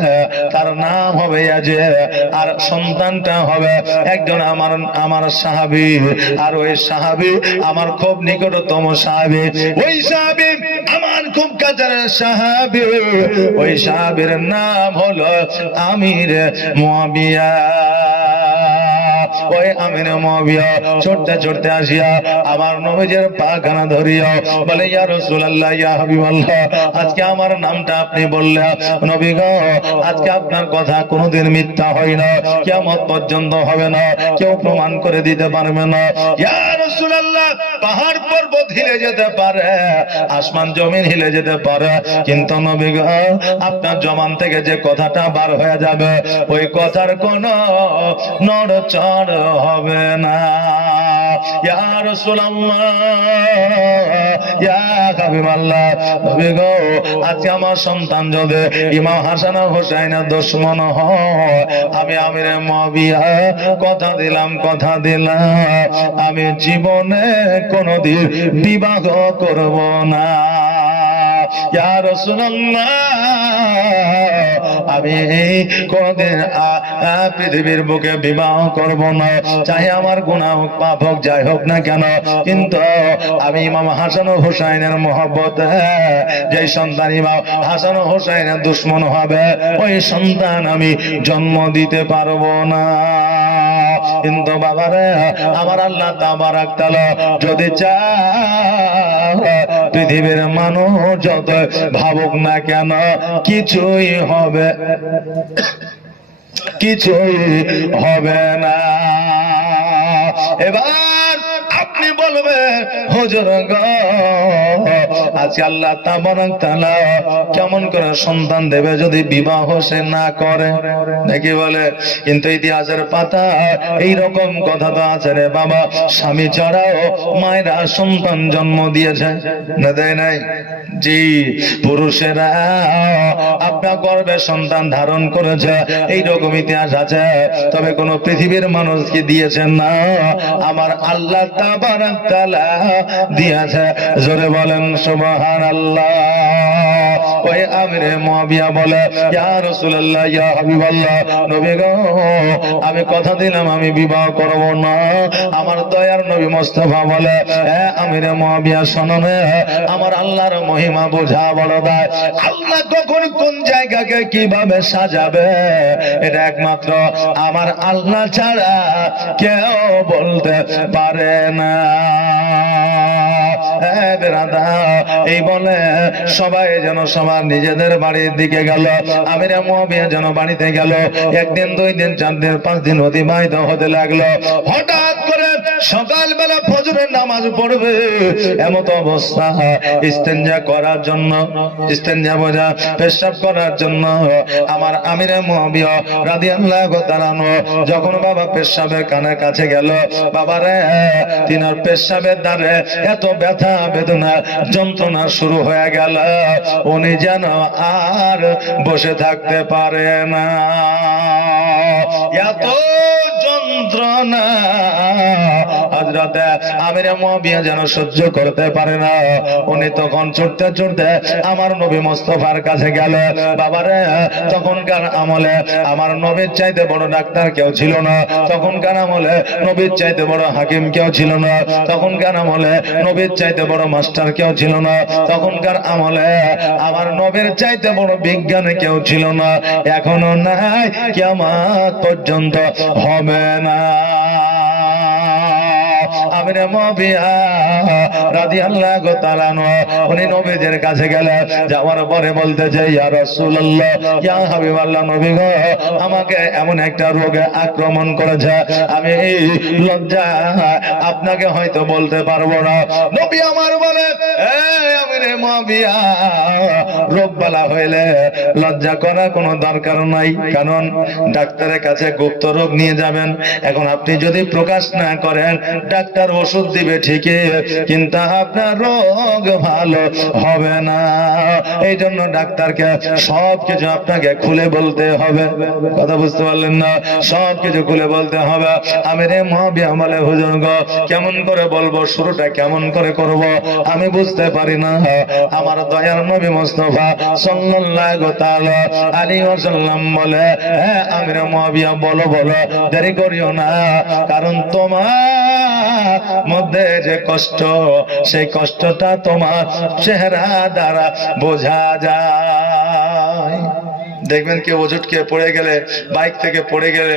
তার নাম হবে ইয়াজিদ আর সন্তানটা হবে একজন আমার সাহাবী আর ওই সাহাবী আমার খুব নিকটতম সাহাবী ওই সাহাবী আমার খুব কাছের সাহাবী ওই সাহাবীর নাম হলো আমির মুয়াবিয়া ওই আমির মুয়াবিয়া ছুটতে ছুটতে আসিয়া আমার নবীজির পাখানা ধরিয়া বলে ইয়া রাসূলুল্লাহ ইয়া হাবিবাল্লাহ আজকে আমার নামটা আপনি বললেন নবী গো আজকে আপনার কথা কোনোদিন মিথ্যা হয় না কিয়ামত পর্যন্ত হবে না কেউ প্রমাণ করে দিতে পারবে না ইয়া রাসূলুল্লাহ পাহাড় পর্বত হিলে যেতে পারে আসমান জমিন হিলে যেতে পারে কিন্তু নবী গো আপনার জবান থেকে যে কথাটা বার হয়ে যাবে ওই কথার কোনো নড়চড় হবে না ইয়া রাসূলুল্লাহ, ইয়া হাবিবাল্লাহ, নবী গো, আজকে আমার সন্তান যদি ইমাম হাসান আর হোসেনের দুশমন হয়, আমি আমিরে মুয়াবিয়া কথা দিলাম আমি জীবনে কোনদিন বিবাহ করব না। ইয়া রাসূলুল্লাহ, আমি কোনদিন পৃথিবীর বুকে বিবাহ করব না, চাই আমার গুনাহ হোক পাপ হোক যাই হোক না কেন, কিন্তু আমি ইমাম হাসান ও হুসাইনের মহব্বত, যে সন্তান ইমাম হাসান ও হুসাইনের দুশমন হবে ওই সন্তান আমি জন্ম দিতে পারবো না। কিন্তু বাবারে, আমার আল্লাহ তাবারাক তাআলা যদি চায়, পৃথিবীর মানুষ যত ভাবুক না কেন কিছুই হবে না। এবার আপনি বলবেন, হুজুর গো, আজকে আল্লাহ তাবারাক তাআলা কেমন করে সন্তান দেবে যদি বিবাহ সে না করে, নাকি বলে? কিন্তু ইতিহাসের পাতা এইরকম কথা তো আছে রে বাবা, স্বামী ছাড়াও মায়েরা সন্তান জন্ম দিয়েছে, না দেয় নাই? জি, পুরুষেরা আপনার গর্ভে সন্তান ধারণ করেছে, এইরকম ইতিহাস আছে। তবে কোন পৃথিবীর মানুষকে দিয়েছেন না, আমার আল্লাহ তাবারাক তাআলা দিয়েছে। জোরে বলেন সুবহানাল্লাহ। ওই আমিরে মুয়াবিয়া বলে, ইয়া রাসূলুল্লাহ, ইয়া হাবিবাল্লাহ, নবী গো, আমি কথা দিলাম আমি বিবাহ করব না। আমার দয়ার নবী মুস্তাফা বলে, আমিরে মুয়াবিয়া শোনো না, আমার আল্লাহর মহিমা বোঝা বড় দায়। আল্লাহ কখন কোন জায়গাকে কিভাবে সাজাবে এটা একমাত্র আমার আল্লাহ ছাড়া কেউ বলতে পারে না। এই বলে সবাই যেন সবার নিজেদের বাড়ির দিকে গেল। আমিরে মুয়াবিয়া যেন বাড়িতে গেল। একদিন, 2 দিন, 4 দিন, 5 দিন অতিবাহিত হতে লাগলো। হঠাৎ করে সকালবেলা ফজরের নামাজ পড়বে এমত অবস্থা, ইস্তেঞ্জা করার জন্য, ইস্তেঞ্জা বোঝা পেশাব করার জন্য আমার আমিরে মুয়াবিয়া রাদিয়াল্লাহু তাআলা যখন বাবা পেশাবের কানের কাছে গেল, বাবারে, তিনার পেশাবের দ্বারে এত ব্যথা বেদনা যন্ত্রণা শুরু হয়ে গেল, উনি যেন আর বসে থাকতে পারে না। এত যন্ত্রণা হযরত আমিরে মুয়াবিয়া যেন সহ্য করতে পারে না। উনি তখন ছুটতে ছুটতে আমার নবী মুস্তাফার কাছে গেল। বাবারে, তখনকার আমলে আমার নবীর চাইতে বড় ডাক্তার কেউ ছিল না, তখনকার আমলে নবীর চাইতে বড় হাকিম কেউ ছিল না, তখনকার আমলে নবীর চাইতে বড় মাস্টার কেউ ছিল না, তখনকার আমলে আমার নবীর চাইতে বড় বিজ্ঞানী কেউ ছিল না, এখনো নাই, কিয়ামত পর্যন্ত হবে না। আমিরে মুয়াবিয়া রাদিয়াল্লাহু তাআলা উনি নবীদের কাছে গেলেন। যাওয়ার পরে বলতেছে, ইয়া রাসূলুল্লাহ, ইয়া হাবিবাল্লাহ, নবী গো, আমাকে এমন একটা রোগে আক্রমণ করেছে, আমি এই লজ্জা আপনাকে হয়তো বলতে পারবো না। নবী আমার বলে, আমিরে মুয়াবিয়া, রোগ বালা হইলে লজ্জা করার কোনো দরকার নাই, কারণ ডাক্তারের কাছে গুপ্ত রোগ নিয়ে যাবেন। এখন আপনি যদি প্রকাশ না করেন, ডাক্তার ওষুধ দিবে ঠিকই, কিন্তু আপনার রোগ ভালো হবে না। এই জন্য ডাক্তারকে সবকিছু আপনাকে খুলে বলতে হবে। কথা বুঝতে পারলেন না? সবকিছু খুলে বলতে হবে। আমিরে মুয়াবিয়া বলে, হুজুর গো, কেমন করে বলবো, শুরুটা কেমন করে করব আমি বুঝতে পারি না। আমার দয়ার নবী মুস্তাফা সাল্লাল্লাহু তাআলা আলাইহি ওয়াসাল্লাম বলে, আমিরে মুয়াবিয়া বলো বলো, দেরি করিও না, কারণ তোমার মধ্যে যে কষ্ট, সেই কষ্টটা তোমার চেহারা দ্বারা বোঝা যায়। দেখবেন কেউ ওজুটকে পড়ে গেলে, বাইক থেকে পড়ে গেলে,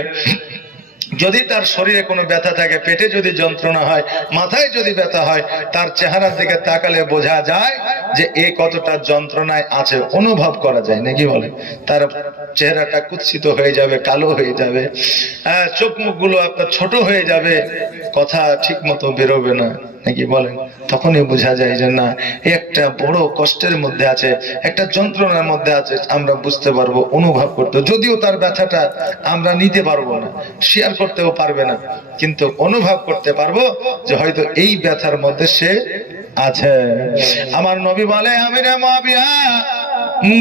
যদি তার শরীরে কোনো ব্যথা থাকে, পেটে যদি যন্ত্রণা হয়, মাথায় যদি ব্যথা হয়, তার চেহারার দিকে তাকালে বোঝা যায় যে এ কতটা যন্ত্রণায় আছে, অনুভব করা যায়, নাকি বলে? তার চেহারাটা কুৎসিত হয়ে যাবে, কালো হয়ে যাবে, চোখ মুখগুলো আপনার ছোট হয়ে যাবে, কথা ঠিক মতো বেরোবে না, নাকি বলেন? তখনই বোঝা যায় যে না, একটা বড় কষ্টের মধ্যে আছে, একটা যন্ত্রণার মধ্যে আছে। আমরা বুঝতে পারবো, অনুভব করতে, যদিও তার ব্যথাটা আমরা নিতে পারবো না, শেয়ার করতেও পারবে না, কিন্তু অনুভব করতে পারবো যে হয়তো এই ব্যথার মধ্যে সে আছে। আমার নবী বলে, আমিরে মুআবিয়া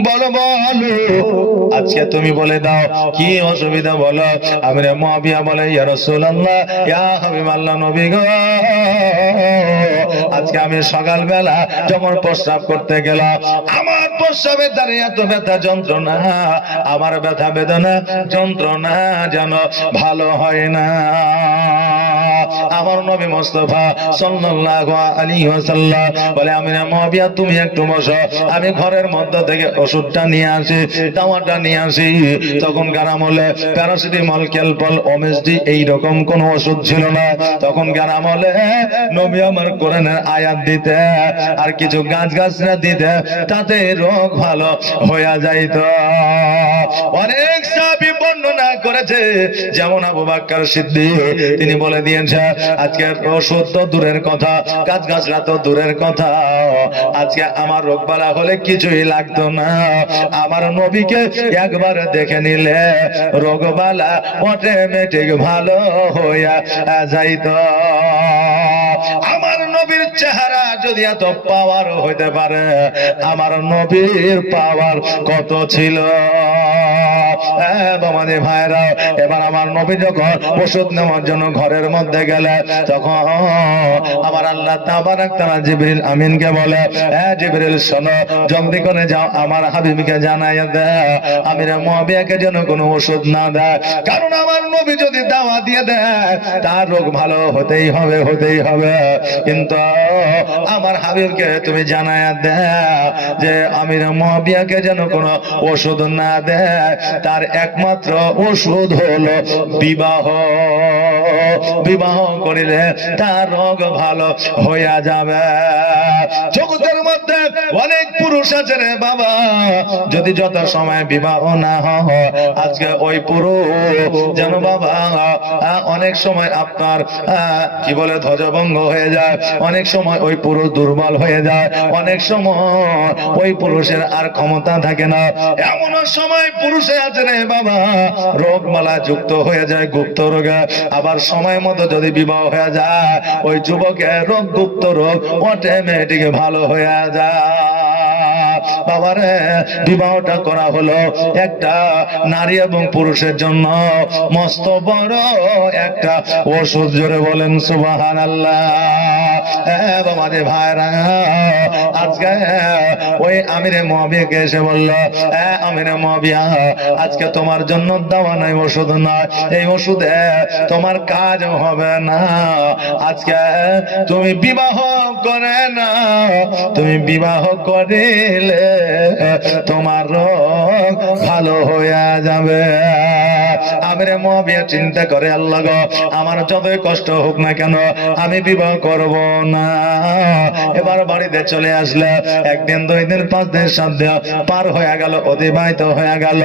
বলো বলো, আজকে তুমি বলে দাও কি অসুবিধা বলো। আমিরে মুআবিয়া বলে, ইয়া রাসূলুল্লাহ, ইয়া হাবিবাল্লাহ, নবী গো, আজকে আমি সকালবেলা যখন প্রস্রাব করতে গেলাম, আমার প্রস্রাবের দ্বারা এত ব্যথা যন্ত্রণা, আমার ব্যথা বেদনা যন্ত্রণা যেন ভালো হয় না। আমার নবী মুস্তাফা সাল্লাল্লাহু আলাইহি ওয়াসাল্লাম বলে, আমিরে মুআবিয়া তুমি একটু বসো, আমি ঘরের মধ্যে থেকে ওষুধটা নিয়ে আসি, দাওয়াটা নিয়ে আসি। তখন গ্রামলে প্যারাসিটামল, ক্যালপল, ওমেসডি এইরকম কোন ওষুধ ছিল না। তখন গ্রামলে নবী আমার কোরআনের আয়াত দিতে আর কিছু গাছগাছরা দিতে, তাতে রোগ ভালো হয়ে যাইত। অনেক সাহাবী বর্ণনা করেছে, যেমন আবু বকর সিদ্দিক, তিনি বলে দিয়েছে আজকে ওষুধ তো দূরের কথা, গাছগাছরা তো দূরের কথা, আজকে আমার রোগ বালা হলে কিছুই লাগতো না, আমার নবীকে একবার দেখে নিলে রোগ বালা অটোমেটিক ভালো হইয়া যাইত। আমার নবীর চেহারা যদি এত পাওয়ার হইতে পারে, আমার নবীর পাওয়ার কত ছিল। বাবাজি ভাইরা, এবার আমার নবী যখন ওষুধ নেওয়ার জন্য ঘরের মধ্যে গেলে, তখন আমার আল্লাহ তাবারাক তাআলা জিবরিল আমিনকে বলে, জিবরিল শোনো, জলদি করে যাও, আমার হাবিবকে জানাইয়া দাও আমিরে মুআবিয়াকে যেন কোনো ওষুধ না দেয়, কারণ আমার নবী যদি দাওয়া দিয়ে দেয় তার রোগ ভালো হতেই হবে, হতেই হবে। কিন্তু আমার হাবিবকে তুমি জানাইয়া দাও যে আমিরে মুআবিয়াকে যেন কোনো ওষুধ না দেয়, তার একমাত্র ওষুধ হলো বিবাহ। বিবাহ করিলে তার রোগ ভালো হইয়া যাবে। জগতের মধ্যে অনেক পুরুষ আছে রে বাবা, যদি যত সময় বিবাহ না হয়, আজকে ওই পুরুষ যেন বাবা অনেক সময় আপনার কি বলে ধ্বজভঙ্গ হয়ে যায়, অনেক সময় ওই পুরুষ দুর্বল হয়ে যায়, অনেক সময় ওই পুরুষের আর ক্ষমতা থাকে না। এমন সময় পুরুষে আছে রে বাবা রোগ মালা যুক্ত হয়ে যায়, গুপ্ত রোগে। আবার সময় মতো যদি বিবাহ হয়ে যায়, ওই যুবকের রোগ, গুপ্ত রোগ অটোমেটিক ভালো হয়ে যায়। বাবারে, বিবাহটা করা হলো একটা নারী এবং পুরুষের জন্য মস্ত বড় একটা ওষুধ। জোরে বলেন সুবহানাল্লাহ। বাবারে ভাইরা, আজকে ওই আমিরে মুআবিয়াকে এসে বলল, আমিরে মুআবিয়া, আজকে তোমার জন্য দাওয়া নাই, ওষুধ নয়, এই ওষুধে তোমার কাজ হবে না। আজকে তুমি বিবাহ করে না, তুমি বিবাহ করিলে তোমার রোগ ভালো হয়ে যাবে। আমিরে মুআবিয়া চিন্তা করে, আল্লাহ গো, আমার যতই কষ্ট হোক না কেন আমি বিবাহ করব না। এবার বাড়িতে চলে আসলে একদিন, 2 দিন, 5 দিন, 7 দিন পার হয়ে গেল, অতিবাহিত হয়ে গেল,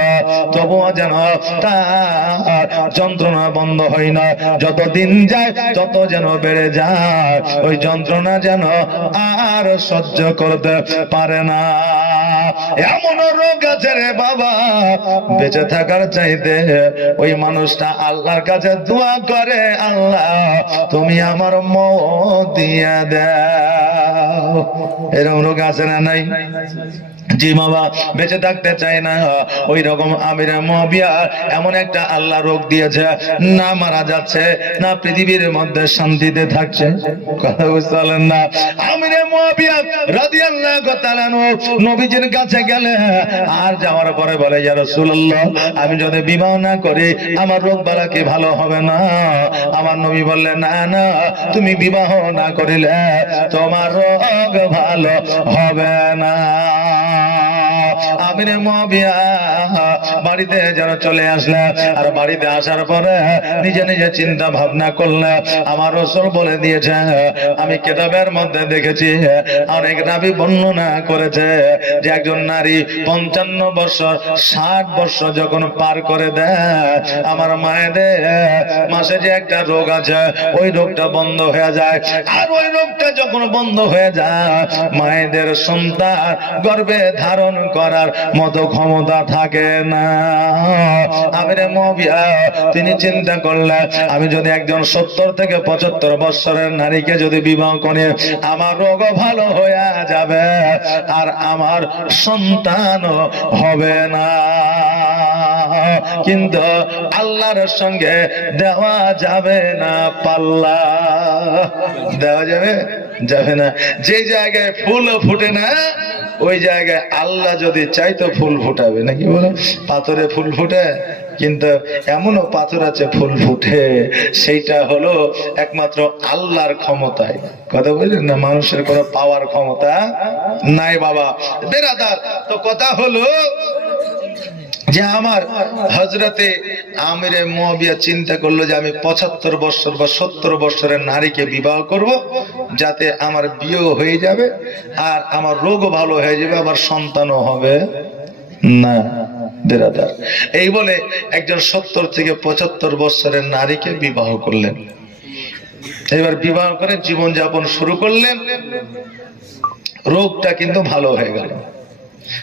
তবুও যেন তার যন্ত্রণা বন্ধ হয় না। যত দিন যায় তত যেন বেড়ে যায়, ওই যন্ত্রণা যেন আর সহ্য করতে পারে না। এমন রোগ আছে রে বাবা, বেঁচে থাকার চাইতে ওই মানুষটা আল্লাহর কাছে দোয়া করে, আল্লাহ তুমি আমার মওত দিয়ে দাও। এরকম রোগ আছে না নাই? জি বাবা, বেঁচে থাকতে চায় না। ওই রকম আমিরে মুআবিয়া এমন একটা আল্লাহ রোগ দিয়েছে, না মারা যাচ্ছে, না পৃথিবীর মধ্যে শান্তিতে থাকছে। কথা বুঝতে পারলেন না? আমিরে মুআবিয়া রাদিয়াল্লাহু তাআলা নবীজির কাছে গেলে, আর যাওয়ার পরে বলে, ইয়া রাসূলুল্লাহ, আমি যদি বিবাহ না করি আমার রোগ বালা কি ভালো হবে না? আমার নবী বললেন, না না, তুমি বিবাহ না করিলে তোমার রোগ ভালো হবে না। আমিরে মুয়াবিয়া বাড়িতে যেন চলে আসলেন। আর বাড়িতে আসার পরে নিজে নিজে চিন্তা ভাবনা করলেন, আমার রাসূল বলে দিয়েছে, আমি কিতাবের মধ্যে দেখেছি, অনেক নবী বর্ণনা করেছে যে একজন নারী 55 বছর 60 বছর যখন পার করে দেয়, আমার মায়েদের মাসে যে একটা রোগ আছে ওই রোগটা বন্ধ হয়ে যায়। আর ওই রোগটা যখন বন্ধ হয়ে যায়, মায়েদের সন্তান গর্ভে ধারণ করার মতো ক্ষমতা থাকে না। আমিরে মুয়াবিয়া তিনি চিন্তা করলেন, আমি যদি একজন 70 থেকে 75 বছরের নারীকে যদি বিবাহ করে, আমার রোগও ভালো হয়ে যাবে আর আমার সন্তানও হবে না। কিন্তু আল্লাহর সঙ্গে দেওয়া যাবে না পাল্লা, দেওয়া যাবে যাবে না। যে জায়গায় ফুল ফুটে না ওই জায়গায় আল্লাহ যদি চাইতো ফুল ফুটাবে, নাকি বলে? পাথরে ফুল ফুটে, কিন্তু এমনও পাথর আছে ফুল ফুটে, সেইটা হলো একমাত্র আল্লাহর ক্ষমতায়। কথা বললেন না, মানুষের কোনো পাওয়ার ক্ষমতা নাই বাবা। বেরাদার, তো কথা হলো যে আমার হযরতে আমিরে মুয়াবিয়া চিন্তা করলো যে আমি 75 বছর বা 70 বছরের নারীকে বিবাহ করব, যাতে আমার বিয়ে হয়ে যাবে আর আমার রোগও ভালো হয়ে যাবে, আমার সন্তানও হবে না। বেরাদার, এই বলে একজন 70 থেকে 75 বছরের নারীকে বিবাহ করলেন। এবার বিবাহ করে জীবন যাপন শুরু করলেন, রোগটা কিন্তু ভালো হয়ে গেল।